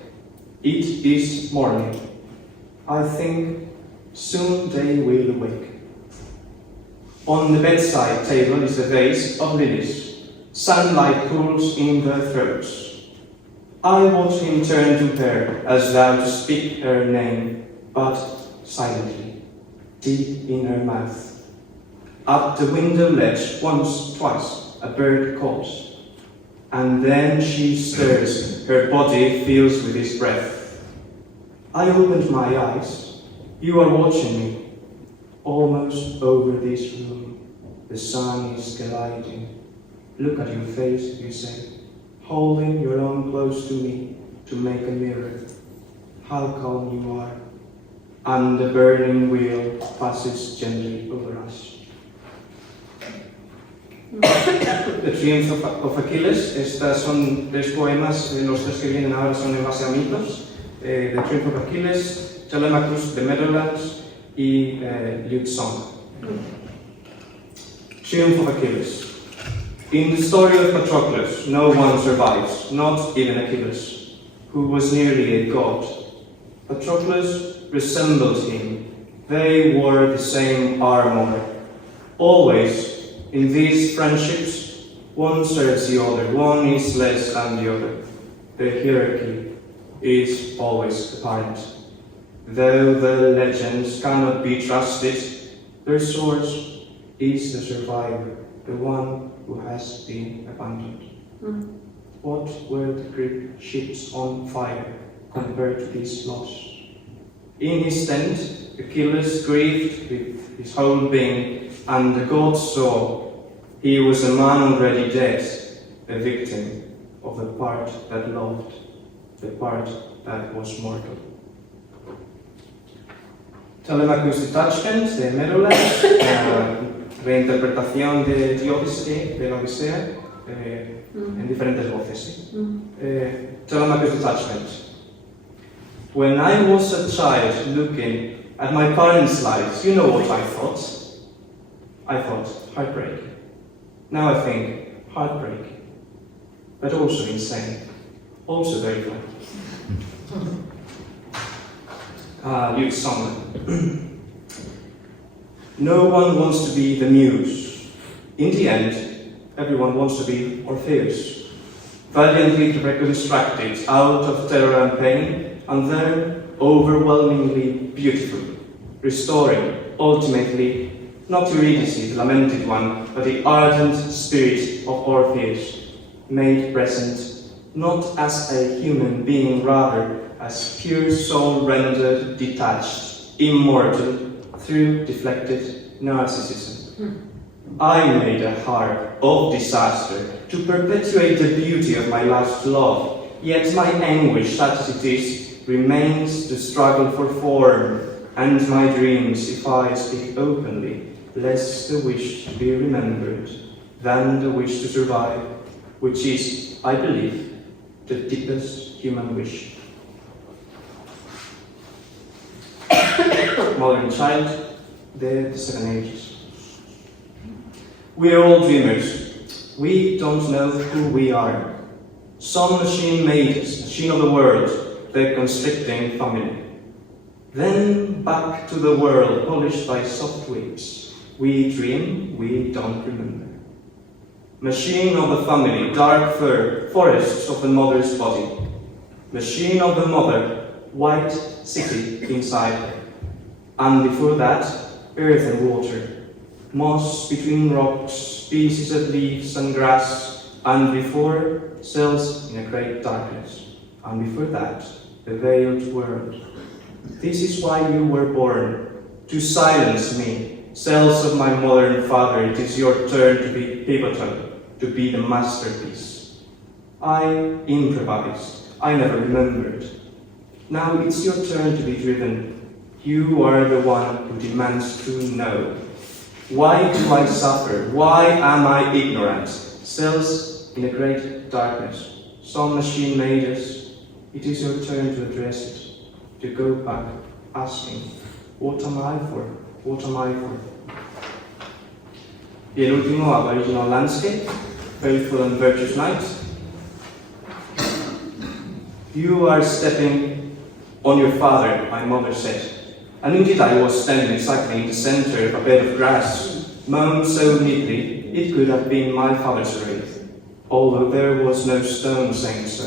It is morning. I think soon they will awake. On the bedside table is a vase of lilies. Sunlight pools in their throats. I watch him turn to her as though to speak her name, but silently, deep in her mouth. Up the window ledge, once, twice, a bird calls. And then she stirs, her body fills with his breath. I opened my eyes. You are watching me. Almost over this room, the sun is gliding. Look at your face, you say, holding your own close to me to make a mirror. How calm you are. And the burning wheel passes gently over us. The Triumph of Achilles. Estas son tres poemas, los tres que vienen ahora son en base a mitos. The Triumph of Achilles, Telemachus, The Meadowlands y Lute Song. Triumph of Achilles. In the story of Patroclus, no one survives, not even Achilles, who was nearly a god. Patroclus resembled him. They wore the same armor. Always, in these friendships, one serves the other, one is less than the other. The hierarchy is always apparent. Though the legends cannot be trusted, their source is the survivor, the one who has been abandoned. What were the Greek ships on fire compared to this loss? In his tent, Achilles grieved with his whole being, and the gods saw he was a man already dead, a victim of the part that loved, the part that was mortal. Telemachus Detachment, de Meadowlands, reinterpretación de The Odyssey, de la Odisea, en diferentes voces. Telemachus Detachment. When I was a child looking at my parents' lives, you know what I thought? I thought heartbreak. Now I think heartbreak, but also insane, also very fun. Lute Song. No one wants to be the muse. In the end, everyone wants to be Orpheus, valiantly reconstructed out of terror and pain, and then overwhelmingly beautiful, restoring, ultimately, not Eurydice, the lamented one, but the ardent spirit of Orpheus, made present, not as a human being, rather as pure soul rendered detached, immortal, through deflected narcissism. I made a harp of disaster to perpetuate the beauty of my last love, yet my anguish, such as it is, remains the struggle for form, and my dreams, if I speak openly, less the wish to be remembered than the wish to survive, which is, I believe, the deepest human wish. Modern Child, the Seven Ages. We are all dreamers. We don't know who we are. Some machine made us, machine of the world, the constricting family. Then back to the world, polished by soft whips. We dream, we don't remember. Machine of the family, dark fur, forests of the mother's body. Machine of the mother, white city inside her. And before that, earth and water. Moss between rocks, pieces of leaves and grass. And before, cells in a great darkness. And before that, the veiled world. This is why you were born, to silence me. Cells of my mother and father, it is your turn to be pivotal, to be the masterpiece. I improvised, I never remembered. Now it's your turn to be driven. You are the one who demands to know. Why do I suffer? Why am I ignorant? Cells in a great darkness. Some machine made us. It is your turn to address it, to go back, asking, what am I for? What am I for? Y el último, Aboriginal Landscape, Faithful and Virtuous Night. "You are stepping on your father," my mother said. And indeed I was standing exactly in the center of a bed of grass, mown so neatly it could have been my father's grave, although there was no stone saying so.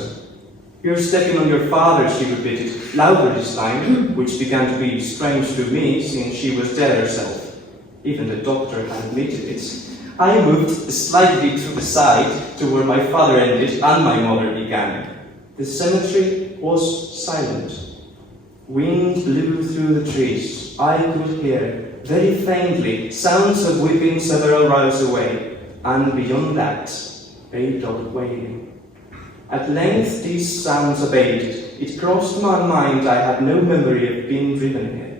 "You're stepping on your father," she repeated, louder this time, which began to be strange to me since she was dead herself. Even the doctor had admitted it. I moved slightly to the side to where my father ended and my mother began. The cemetery was silent. Wind blew through the trees. I could hear, very faintly, sounds of weeping several rows away, and beyond that, a dog wailing. At length these sounds abated. It crossed my mind I had no memory of being driven here,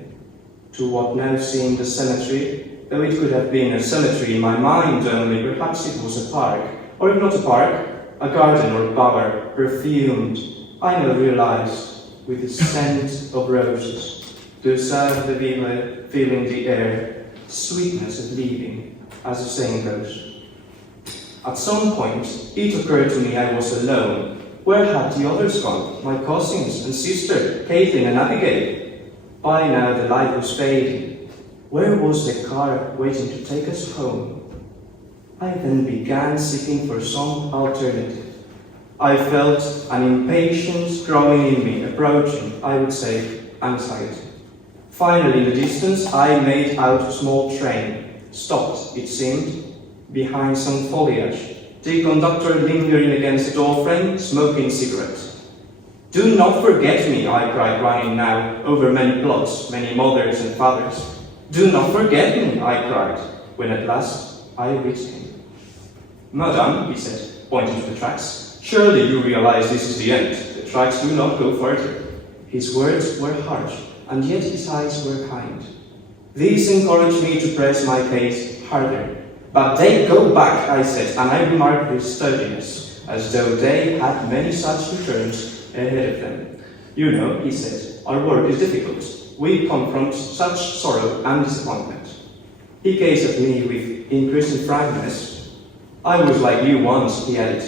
to what now seemed a cemetery, though it could have been a cemetery in my mind only. Perhaps it was a park, or if not a park, a garden or bower, perfumed, I now realized, with the scent of roses, douceur de vivre filling the air, sweetness of leaving, as the saying goes. At some point, it occurred to me I was alone. Where had the others gone? My cousins and sister, Caitlin and Abigail? By now the light was fading. Where was the car waiting to take us home? I then began seeking for some alternative. I felt an impatience growing in me, approaching, I would say, anxiety. Finally, in the distance, I made out a small train, stopped, it seemed, behind some foliage. The conductor lingering against the doorframe, smoking cigarettes. "Do not forget me," I cried, running now over many plots, many mothers and fathers. "Do not forget me," I cried, when at last I reached him. "Madame," he said, pointing to the tracks, "surely you realize this is the end. The tracks do not go further." His words were harsh, and yet his eyes were kind. These encouraged me to press my pace harder. "But they go back," I said, and I remarked with sturdiness, as though they had many such returns ahead of them. "You know," he said, "our work is difficult. We confront such sorrow and disappointment." He gazed at me with increasing frankness. "I was like you once," he added,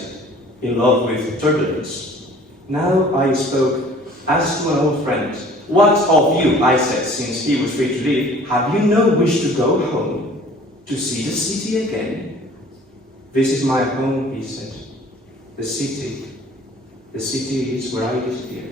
"in love with turbulence." Now I spoke as to an old friend. "What of you?" I said, since he was free to leave. "Have you no wish to go home? To see the city again?" "This is my home," he said. The city is where I live here."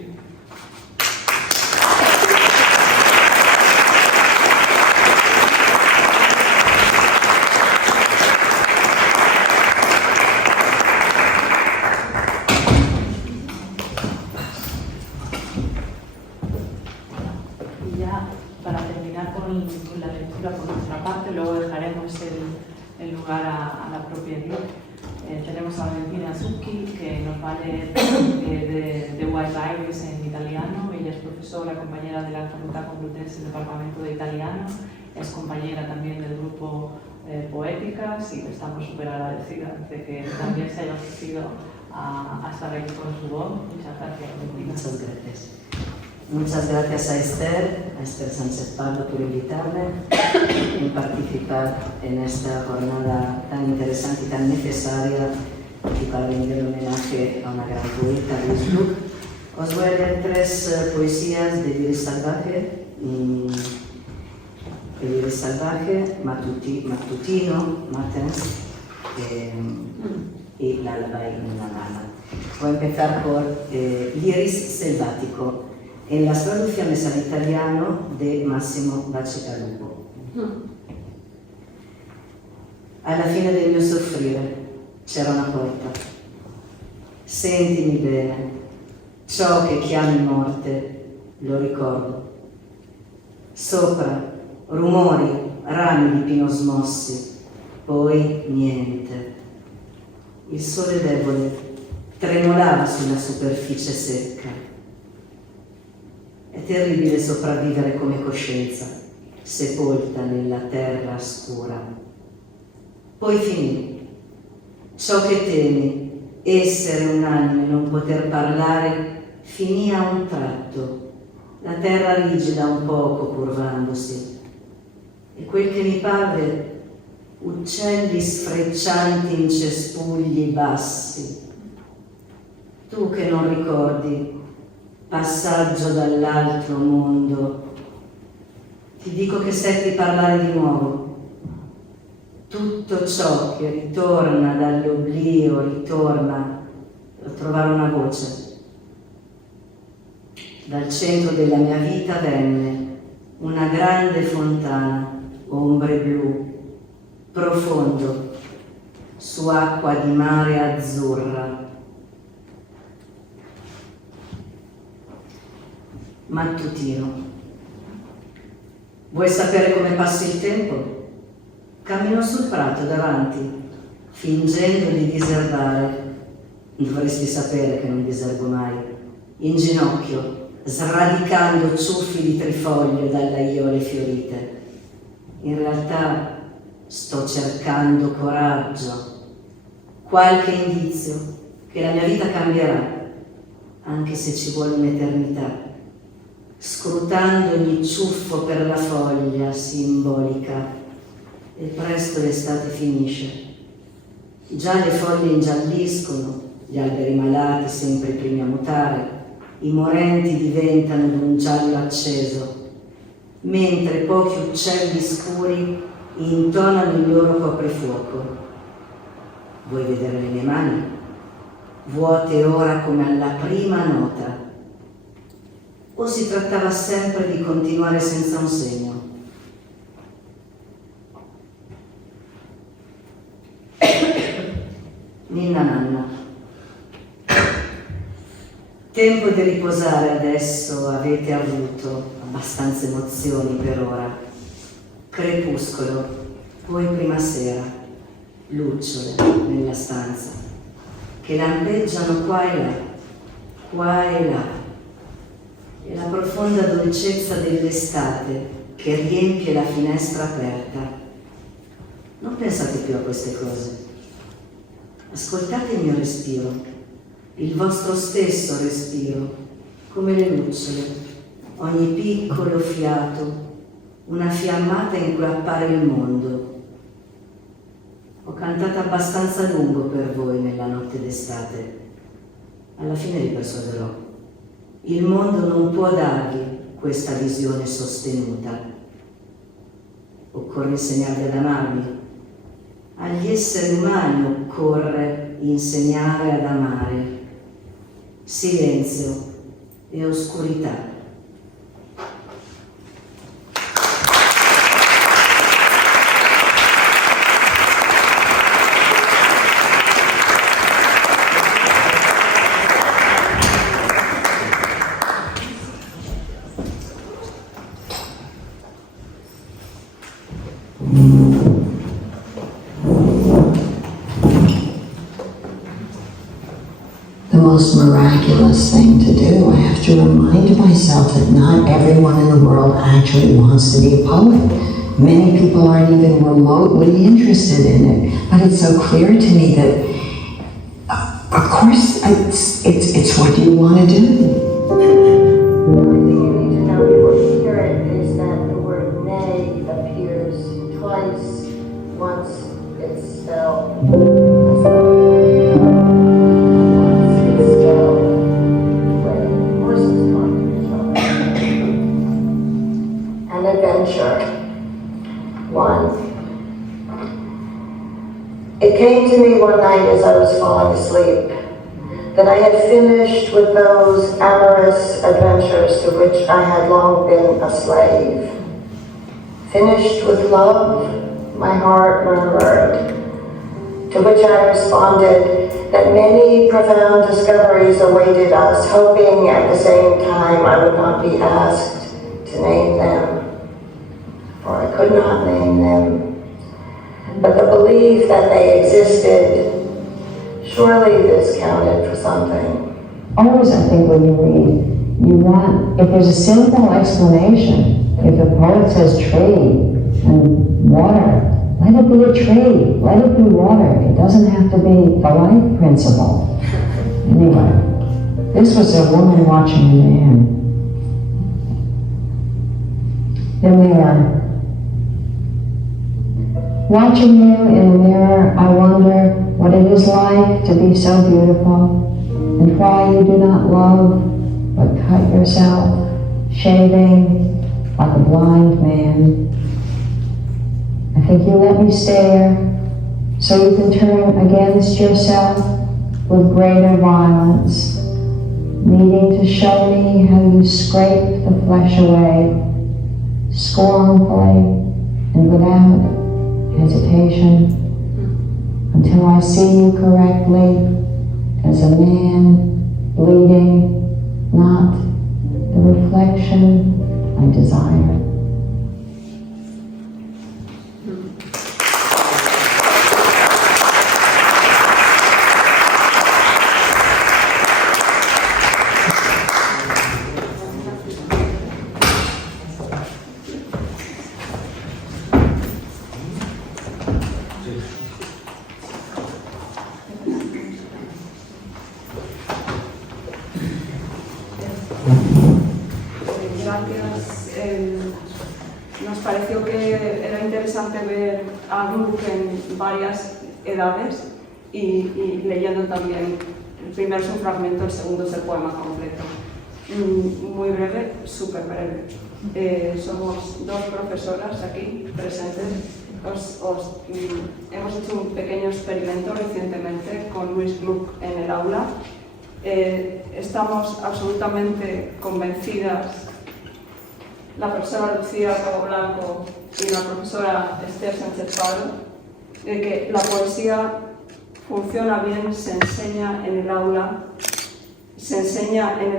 Y ya, para terminar con la lectura por nuestra parte, luego dejaremos el lugar a la propia Edith. Tenemos a Valentina Zucchi, que nos va a leer de White Iris en italiano. Ella es profesora, compañera de la Facultad Complutense del Departamento de Italiano, es compañera también del grupo Poéticas, y estamos súper agradecidas de que también se haya ofrecido a estar aquí con su voz. Muchas gracias, Valentina. Muchas gracias. Muchas gracias a Esther Sánchez Pablo por invitarme a participar en esta jornada tan interesante y tan necesaria y para rendir homenaje a una gran poeta, Louise Gluck. Os voy a leer tres poesías de Iris Salvaje, el Iris Salvaje, Matutino, Matens y L'alba in una mano. Voy a empezar por L'Iris Selvatico, en las traducciones al italiano de Massimo Bacigalupo. Alla fine del mio soffrire c'era una porta. Sentimi bene, ciò che chiami morte lo ricordo. Sopra rumori, rami di pino smossi, poi niente. Il sole debole tremolava sulla superficie secca. È terribile sopravvivere come coscienza, sepolta nella terra scura. Poi finì. Ciò che temi, essere unanime, non poter parlare, finì a un tratto. La terra rigida un poco curvandosi. E quel che mi parve, uccelli sfreccianti in cespugli bassi. Tu che non ricordi, passaggio dall'altro mondo. Ti dico che seppi parlare di nuovo. Tutto ciò che ritorna dall'oblio ritorna a trovare una voce. Dal centro della mia vita venne una grande fontana, ombre blu, profondo, su acqua di mare azzurra. Mattutino. Vuoi sapere come passa il tempo? Cammino sul prato davanti, fingendo di diserbare. Dovresti sapere che non diserbo mai. In ginocchio, sradicando ciuffi di trifoglio dalle aiole fiorite. In realtà sto cercando coraggio, qualche indizio che la mia vita cambierà, anche se ci vuole un'eternità. Scrutando ogni ciuffo per la foglia simbolica, e presto l'estate finisce. Già le foglie ingialliscono, gli alberi malati sempre i primi a mutare, i morenti diventano d'un giallo acceso, mentre pochi uccelli scuri intonano il loro coprifuoco. Vuoi vedere le mie mani? Vuote ora come alla prima nota. O si trattava sempre di continuare senza un segno? Ninna nanna. Tempo di riposare adesso, avete avuto abbastanza emozioni per ora. Crepuscolo, poi prima sera, lucciole nella stanza, che lampeggiano qua e là, qua e là. E la profonda dolcezza dell'estate che riempie la finestra aperta. Non pensate più a queste cose. Ascoltate il mio respiro, il vostro stesso respiro, come le lucciole, ogni piccolo fiato, una fiammata in cui appare il mondo. Ho cantato abbastanza lungo per voi nella notte d'estate. Alla fine vi persuaderò. Il mondo non può darvi questa visione sostenuta. Occorre insegnarvi ad amarmi. Agli esseri umani occorre insegnare ad amare. Silenzio e oscurità. The most miraculous thing to do. I have to remind myself that not everyone in the world actually wants to be a poet. Many people aren't even remotely interested in it, but it's so clear to me that, of course, it's what you want to do. The only thing you need to know before you hear it is that the word nay appears twice. Once it's spelled as though, once it's spelled when horses talk to each other. An adventure. One. It came to me one night as I was falling asleep that I had finished with those amorous adventures to which I had long been a slave. Finished with love, my heart murmured, to which I responded that many profound discoveries awaited us, hoping at the same time I would not be asked to name them, for I could not name them. But the belief that they existed, surely this counted for something. Always, I think, when you read, you want, if there's a simple explanation, if the poet says tree and water, let it be a tree, let it be water. It doesn't have to be the life principle. Anyway, this was a woman watching a man. The mirror. Watching you in the mirror, I wonder what it is like to be so beautiful, and why you do not love but cut yourself, shaving like a blind man. I think you let me stare so you can turn against yourself with greater violence, needing to show me how you scrape the flesh away, scornfully and without hesitation, until I see you correctly as a man bleeding, not the reflection I desire. Gracias. Nos pareció que era interesante ver a Gluck en varias edades y leyendo también. El primero es un fragmento, el segundo es el poema completo. Muy breve, súper breve. Somos dos profesoras aquí presentes. Hemos hecho un pequeño experimento recientemente con Louise Gluck en el aula. Estamos absolutamente convencidas, la profesora Lucía Cabo Blanco y la profesora Esther Sánchez Pablo, de que la poesía funciona bien, se enseña en el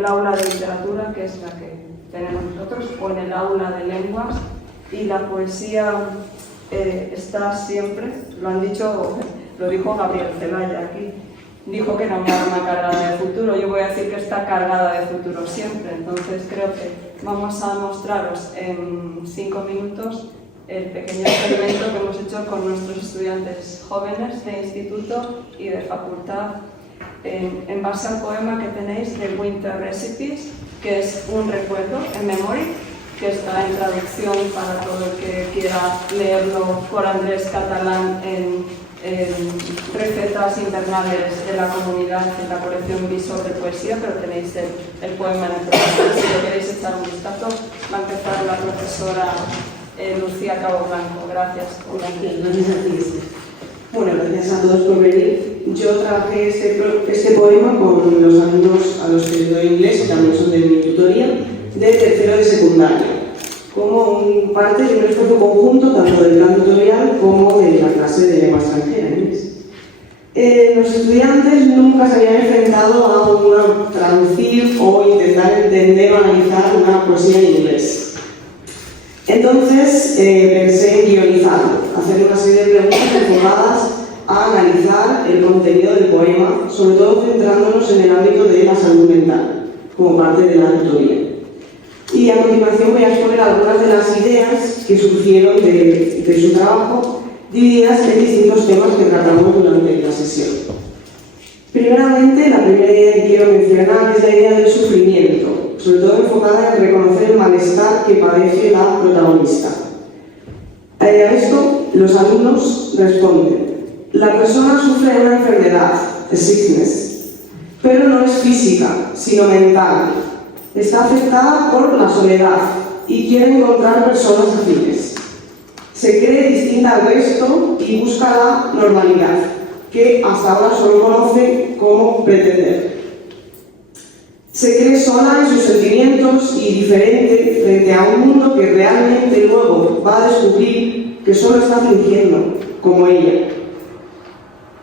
aula de literatura, que es la que tenemos nosotros, o en el aula de lenguas, y la poesía está siempre, lo dijo Gabriel Celaya aquí, dijo que era un arma cargada de futuro. Yo voy a decir que está cargada de futuro siempre. Entonces creo que vamos a mostraros en 5 minutos el pequeño experimento que hemos hecho con nuestros estudiantes jóvenes de instituto y de facultad en base al poema que tenéis de Winter Recipes, que es un recuerdo en memoria, que está en traducción para todo el que quiera leerlo por Andrés Catalán en recetas invernales de la comunidad en la colección Visor de poesía, pero tenéis el poema en el programa. Si lo queréis echar un vistazo, va a empezar la profesora Lucía Cabo Blanco. Gracias. Bueno, gracias a todos por venir. Yo trabajé este poema con los alumnos a los que doy inglés, que también son de mi tutoría, de tercero de secundaria, como parte de un esfuerzo conjunto tanto del plan tutorial como de la clase de lengua extranjera en inglés. Los estudiantes nunca se habían enfrentado a traducir o intentar entender o analizar una poesía en inglés. Entonces pensé en guionizarlo, hacer una serie de preguntas enfocadas a analizar el contenido del poema, sobre todo centrándonos en el ámbito de la salud mental, como parte de la tutoría. Y a continuación voy a exponer algunas de las ideas que surgieron de su trabajo, divididas en distintos temas que tratamos durante la sesión. Primeramente, la primera idea que quiero mencionar es la idea del sufrimiento, sobre todo enfocada en reconocer el malestar que padece la protagonista. A esto, los alumnos responden: la persona sufre una enfermedad, a sickness, pero no es física, sino mental. Está afectada por la soledad y quiere encontrar personas afines. Se cree distinta al resto y busca la normalidad, que hasta ahora solo conoce como pretender. Se cree sola en sus sentimientos y diferente frente a un mundo que realmente luego va a descubrir que solo está fingiendo, como ella.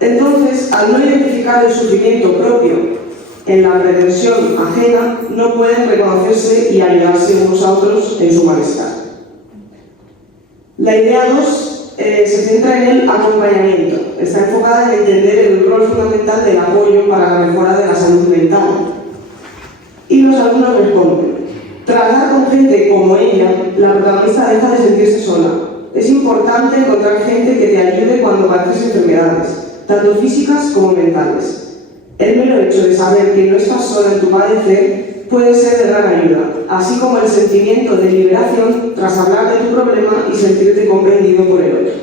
Entonces, al no identificar el sufrimiento propio en la pretensión ajena, no pueden reconocerse y ayudarse unos a otros en su malestar. La idea 2 se centra en el acompañamiento. Está enfocada en entender el rol fundamental del apoyo para la mejora de la salud mental. Y los alumnos responden: trabajar con gente como ella, la protagonista deja de sentirse sola. Es importante encontrar gente que te ayude cuando padeces enfermedades, tanto físicas como mentales. El mero hecho de saber que no estás sola en tu padecer puede ser de gran ayuda, así como el sentimiento de liberación tras hablar de tu problema y sentirte comprendido por el otro.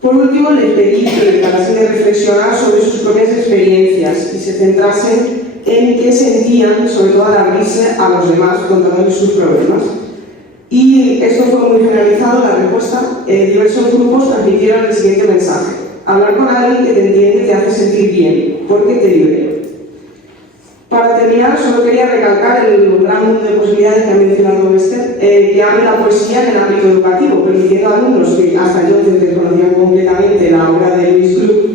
Por último, les pedí que tratasen de reflexionar sobre sus propias experiencias y se centrasen en que sentían, sobre todo, al abrirse a los demás contándoles sus problemas. Y esto fue muy generalizado, la respuesta. Diversos grupos transmitieron el siguiente mensaje: hablar con alguien que te entiende te hace sentir bien, porque te libera. Para terminar, solo quería recalcar el gran mundo de posibilidades que ha mencionado Esther, que abre la poesía en el ámbito educativo, permitiendo a alumnos que hasta entonces desconocían completamente la obra de Louise Gluck,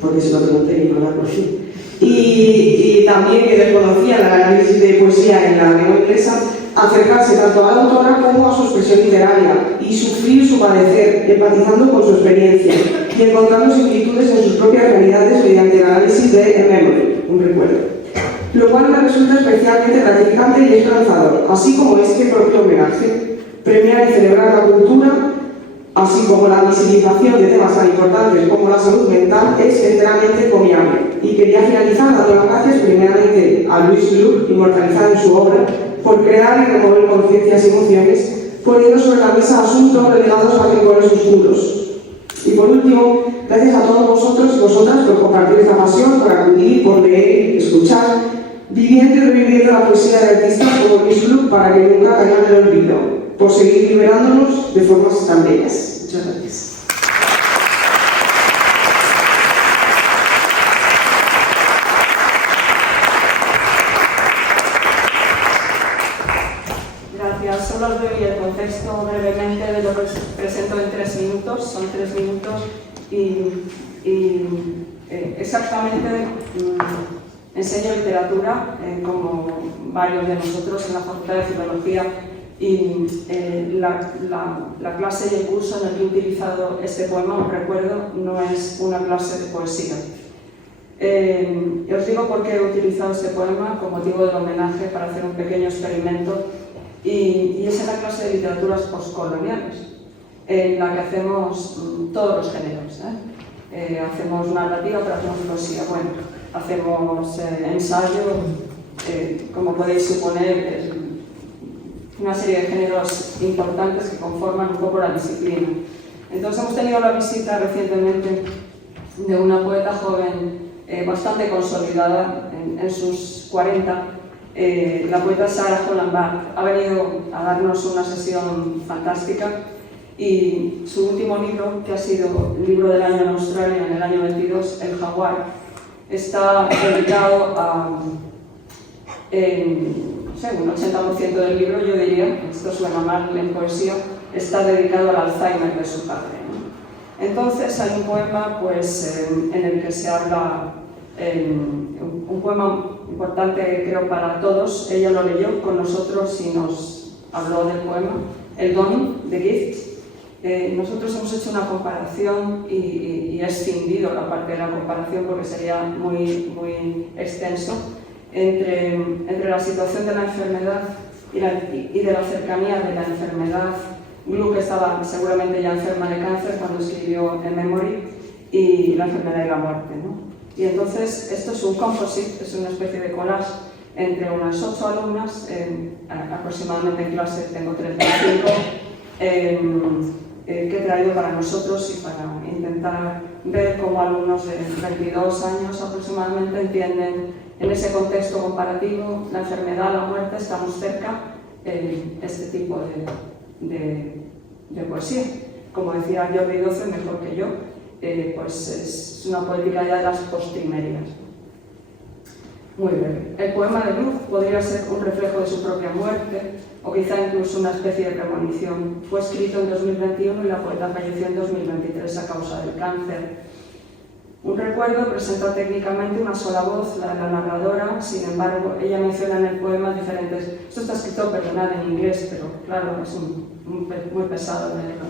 porque se lo pregunté y no la conocí, y también que desconocían el análisis de poesía en la lengua inglesa, acercarse tanto a la autora como a su expresión literaria y sufrir su padecer, empatizando con su experiencia y encontrando similitudes en sus propias realidades mediante el análisis de A Memory, un recuerdo. Lo cual me resulta especialmente gratificante y esperanzador, así como este propio homenaje. Premiar y celebrar la cultura, así como la visibilización de temas tan importantes como la salud mental, es enteramente encomiable. Y quería finalizar dando las gracias primeramente a Louise Gluck, inmortalizada en su obra, por crear y remover conciencias y emociones, poniendo sobre la mesa asuntos relegados a rincones oscuros. Y por último, gracias a todos vosotros y vosotras por compartir esta pasión, por acudir, por leer, escuchar, viviendo y reviviendo la poesía de artistas como Louise Gluck para que nunca caigan en el olvido, por seguir liberándonos de formas tan bellas. Muchas gracias. Gracias. Solo os doy el contexto brevemente de lo que os presento en 3 minutos. Son 3 minutos y exactamente enseño literatura, como varios de nosotros en la Facultad de Filología, y la clase y el curso en el que he utilizado este poema, os recuerdo, no es una clase de poesía. Os digo por qué he utilizado este poema con motivo del homenaje para hacer un pequeño experimento, y es en la clase de literaturas postcoloniales, en la que hacemos todos los géneros. Hacemos narrativa, pero hacemos poesía. Bueno, hacemos ensayo, como podéis suponer, una serie de géneros importantes que conforman un poco la disciplina. Entonces hemos tenido la visita recientemente de una poeta joven bastante consolidada, en sus 40, la poeta Sarah Holland Barth. Ha venido a darnos una sesión fantástica y su último libro, que ha sido libro del año en Australia en el año 22, El Jaguar, está dedicado a un 80% del libro, yo diría, esto suena mal en poesía, está dedicado al Alzheimer de su padre, ¿no? Entonces hay un poema en el que se habla, un poema importante creo para todos. Ella lo leyó con nosotros y nos habló del poema, El Don, The Gift. Nosotros hemos hecho una comparación y he escindido la parte de la comparación porque sería muy extenso, entre la situación de la enfermedad y de la cercanía de la enfermedad. Gluck estaba seguramente ya enferma de cáncer cuando escribió A Memory, y la enfermedad y la muerte, ¿no? Y entonces esto es un composite, es una especie de collage entre unas 8 alumnas, aproximadamente en clase tengo 35, que he traído para nosotros y para intentar ver cómo alumnos de 22 años aproximadamente entienden en ese contexto comparativo la enfermedad, la muerte, estamos cerca, este tipo de poesía. Como decía Jordi Doce, mejor que yo, pues es una poética ya de las postrimerías. Muy breve. El poema de Gluck podría ser un reflejo de su propia muerte, o quizá incluso una especie de premonición. Fue escrito en 2021 y la poeta falleció en 2023 a causa del cáncer. Un recuerdo presenta técnicamente una sola voz, la de la narradora. Sin embargo, ella menciona en el poema diferentes... Esto está escrito, perdonad, en inglés, pero claro, es muy pesado leerlo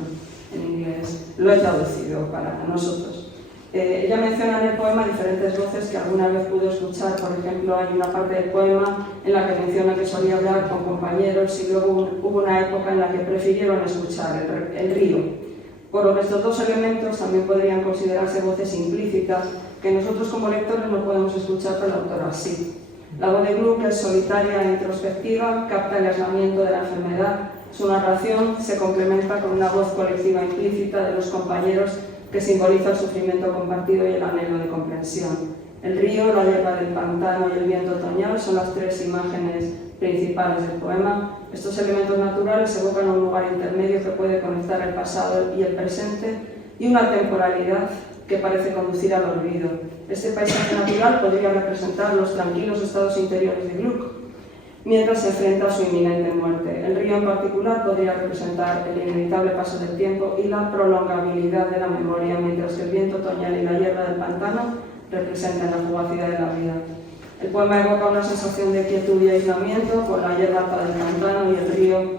en inglés. Lo he traducido para nosotros. Ella menciona en el poema diferentes voces que alguna vez pude escuchar. Por ejemplo, hay una parte del poema en la que menciona que solía hablar con compañeros y luego hubo una época en la que prefirieron escuchar el río. Por lo que estos dos elementos también podrían considerarse voces implícitas que nosotros como lectores no podemos escuchar, pero el autor sí. La voz de Gluck es solitaria e introspectiva, capta el aislamiento de la enfermedad. Su narración se complementa con una voz colectiva implícita de los compañeros que simboliza el sufrimiento compartido y el anhelo de comprensión. El río, la hierba del pantano y el viento otoñal son las tres imágenes principales del poema. Estos elementos naturales evocan un lugar intermedio que puede conectar el pasado y el presente y una temporalidad que parece conducir al olvido. Este paisaje natural podría representar los tranquilos estados interiores de Gluck, mientras se enfrenta a su inminente muerte. El río en particular podría representar el inevitable paso del tiempo y la prolongabilidad de la memoria, mientras que el viento otoñal y la hierba del pantano representan la fugacidad de la vida. El poema evoca una sensación de quietud y aislamiento, con la hierba alta del pantano y el río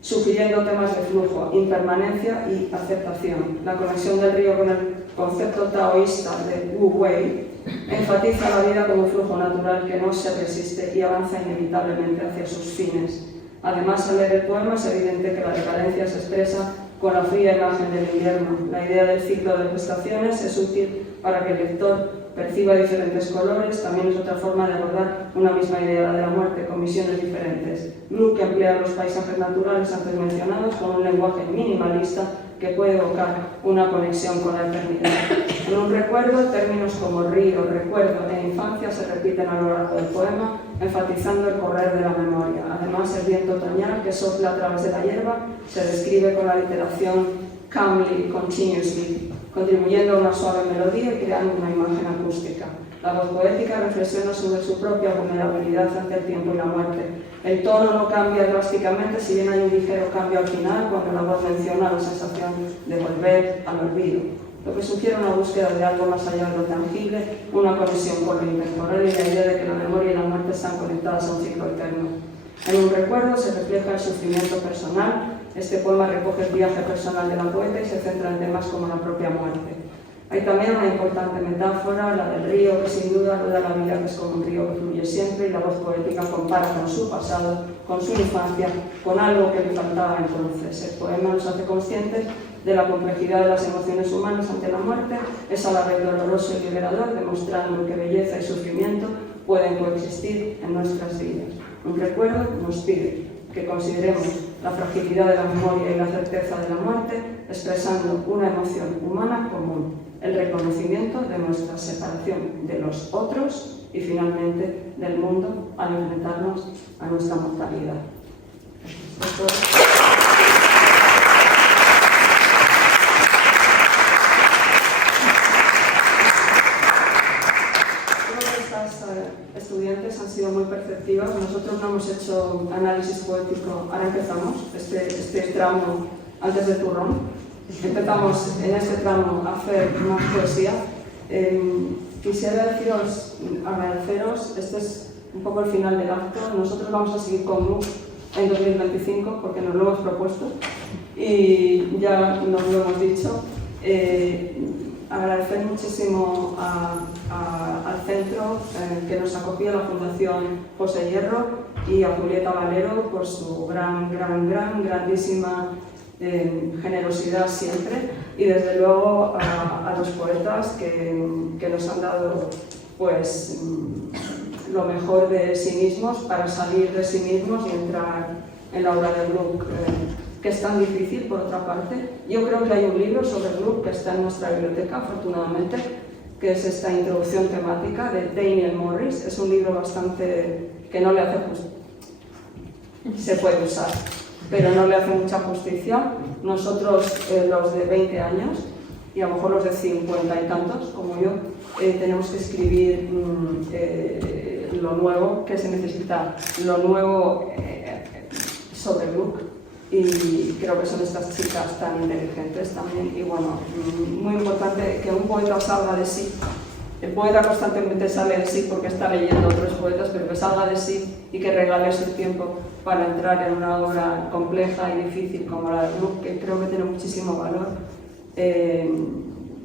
sugiriendo temas de flujo, impermanencia y aceptación. La conexión del río con el concepto taoísta de Wu Wei enfatiza la vida como un flujo natural que no se resiste y avanza inevitablemente hacia sus fines. Además, al leer el poema es evidente que la decadencia se expresa con la fría imagen del invierno. La idea del ciclo de las estaciones es útil para que el lector perciba diferentes colores. También es otra forma de abordar una misma idea, la de la muerte, con visiones diferentes. Gluck emplea los paisajes naturales antes mencionados con un lenguaje minimalista que puede evocar una conexión con la eternidad. En un recuerdo, términos como río, recuerdo e infancia se repiten a lo largo del poema, enfatizando el correr de la memoria. Además, el viento otoñal que sopla a través de la hierba se describe con la literación calmly, continuously, contribuyendo a una suave melodía y creando una imagen acústica. La voz poética reflexiona sobre su propia vulnerabilidad ante el tiempo y la muerte. El tono no cambia drásticamente, si bien hay un ligero cambio al final, cuando la voz menciona la sensación de volver al olvido, lo que sugiere una búsqueda de algo más allá de lo tangible, una conexión con lo intemporal y la idea de que la memoria y la muerte están conectadas a un ciclo eterno. En un recuerdo se refleja el sufrimiento personal. Este poema recoge el viaje personal de la poeta y se centra en temas como la propia muerte. Hay también una importante metáfora, la del río, que sin duda rueda la vida, que es como un río que fluye siempre, y la voz poética compara con su pasado, con su infancia, con algo que le faltaba entonces. El poema nos hace conscientes de la complejidad de las emociones humanas ante la muerte, es a la vez doloroso y liberador, demostrando que belleza y sufrimiento pueden coexistir en nuestras vidas. Un recuerdo nos pide que consideremos la fragilidad de la memoria y la certeza de la muerte, expresando una emoción humana común, el reconocimiento de nuestra separación de los otros y finalmente del mundo al enfrentarnos a nuestra mortalidad. Estudiantes han sido muy perceptivas. Nosotros no hemos hecho análisis poético, ahora empezamos este tramo antes del turrón. Empezamos en este tramo a hacer más poesía. Quisiera agradeceros, este es un poco el final del acto. Nosotros vamos a seguir con MOOC en 2025 porque nos lo hemos propuesto y ya nos lo hemos dicho. Agradecer muchísimo al centro que nos acogió, la Fundación José Hierro, y a Julieta Valero por su grandísima generosidad siempre, y desde luego a los poetas que nos han dado pues lo mejor de sí mismos para salir de sí mismos y entrar en la obra de Gluck, que es tan difícil por otra parte. Yo creo que hay un libro sobre Gluck que está en nuestra biblioteca, afortunadamente, que es esta introducción temática de Daniel Morris. Es un libro bastante que no le hace justicia, se puede usar, pero no le hace mucha justicia. Nosotros, los de 20 años, y a lo mejor los de 50 y tantos, como yo, tenemos que escribir lo nuevo que se necesita, lo nuevo sobre Gluck. Y creo que son estas chicas tan inteligentes también. Y bueno, muy importante que un poeta salga de sí. El poeta constantemente sale de sí porque está leyendo a otros poetas, pero que salga de sí y que regale su tiempo para entrar en una obra compleja y difícil como la de Gluck, que creo que tiene muchísimo valor.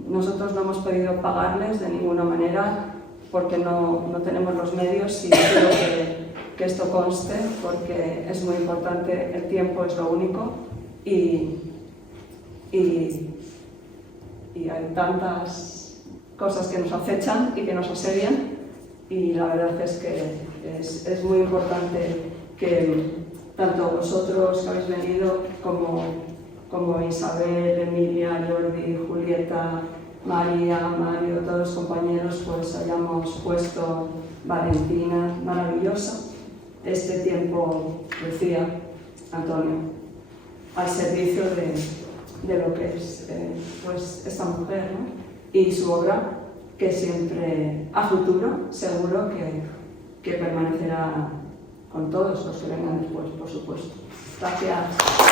Nosotros no hemos podido pagarles de ninguna manera porque no tenemos los medios, y creo que esto conste porque es muy importante. El tiempo es lo único y hay tantas cosas que nos acechan y que nos asedian, y la verdad es que es muy importante que tanto vosotros que habéis venido como Isabel, Emilia, Jordi, Julieta, María, Mario, todos los compañeros, pues hayamos puesto Valentina, maravillosa, este tiempo, decía Antonio, al servicio de lo que es pues esta mujer, ¿no? Y su obra, que siempre, a futuro, seguro que permanecerá con todos los que vengan después, por supuesto. Gracias.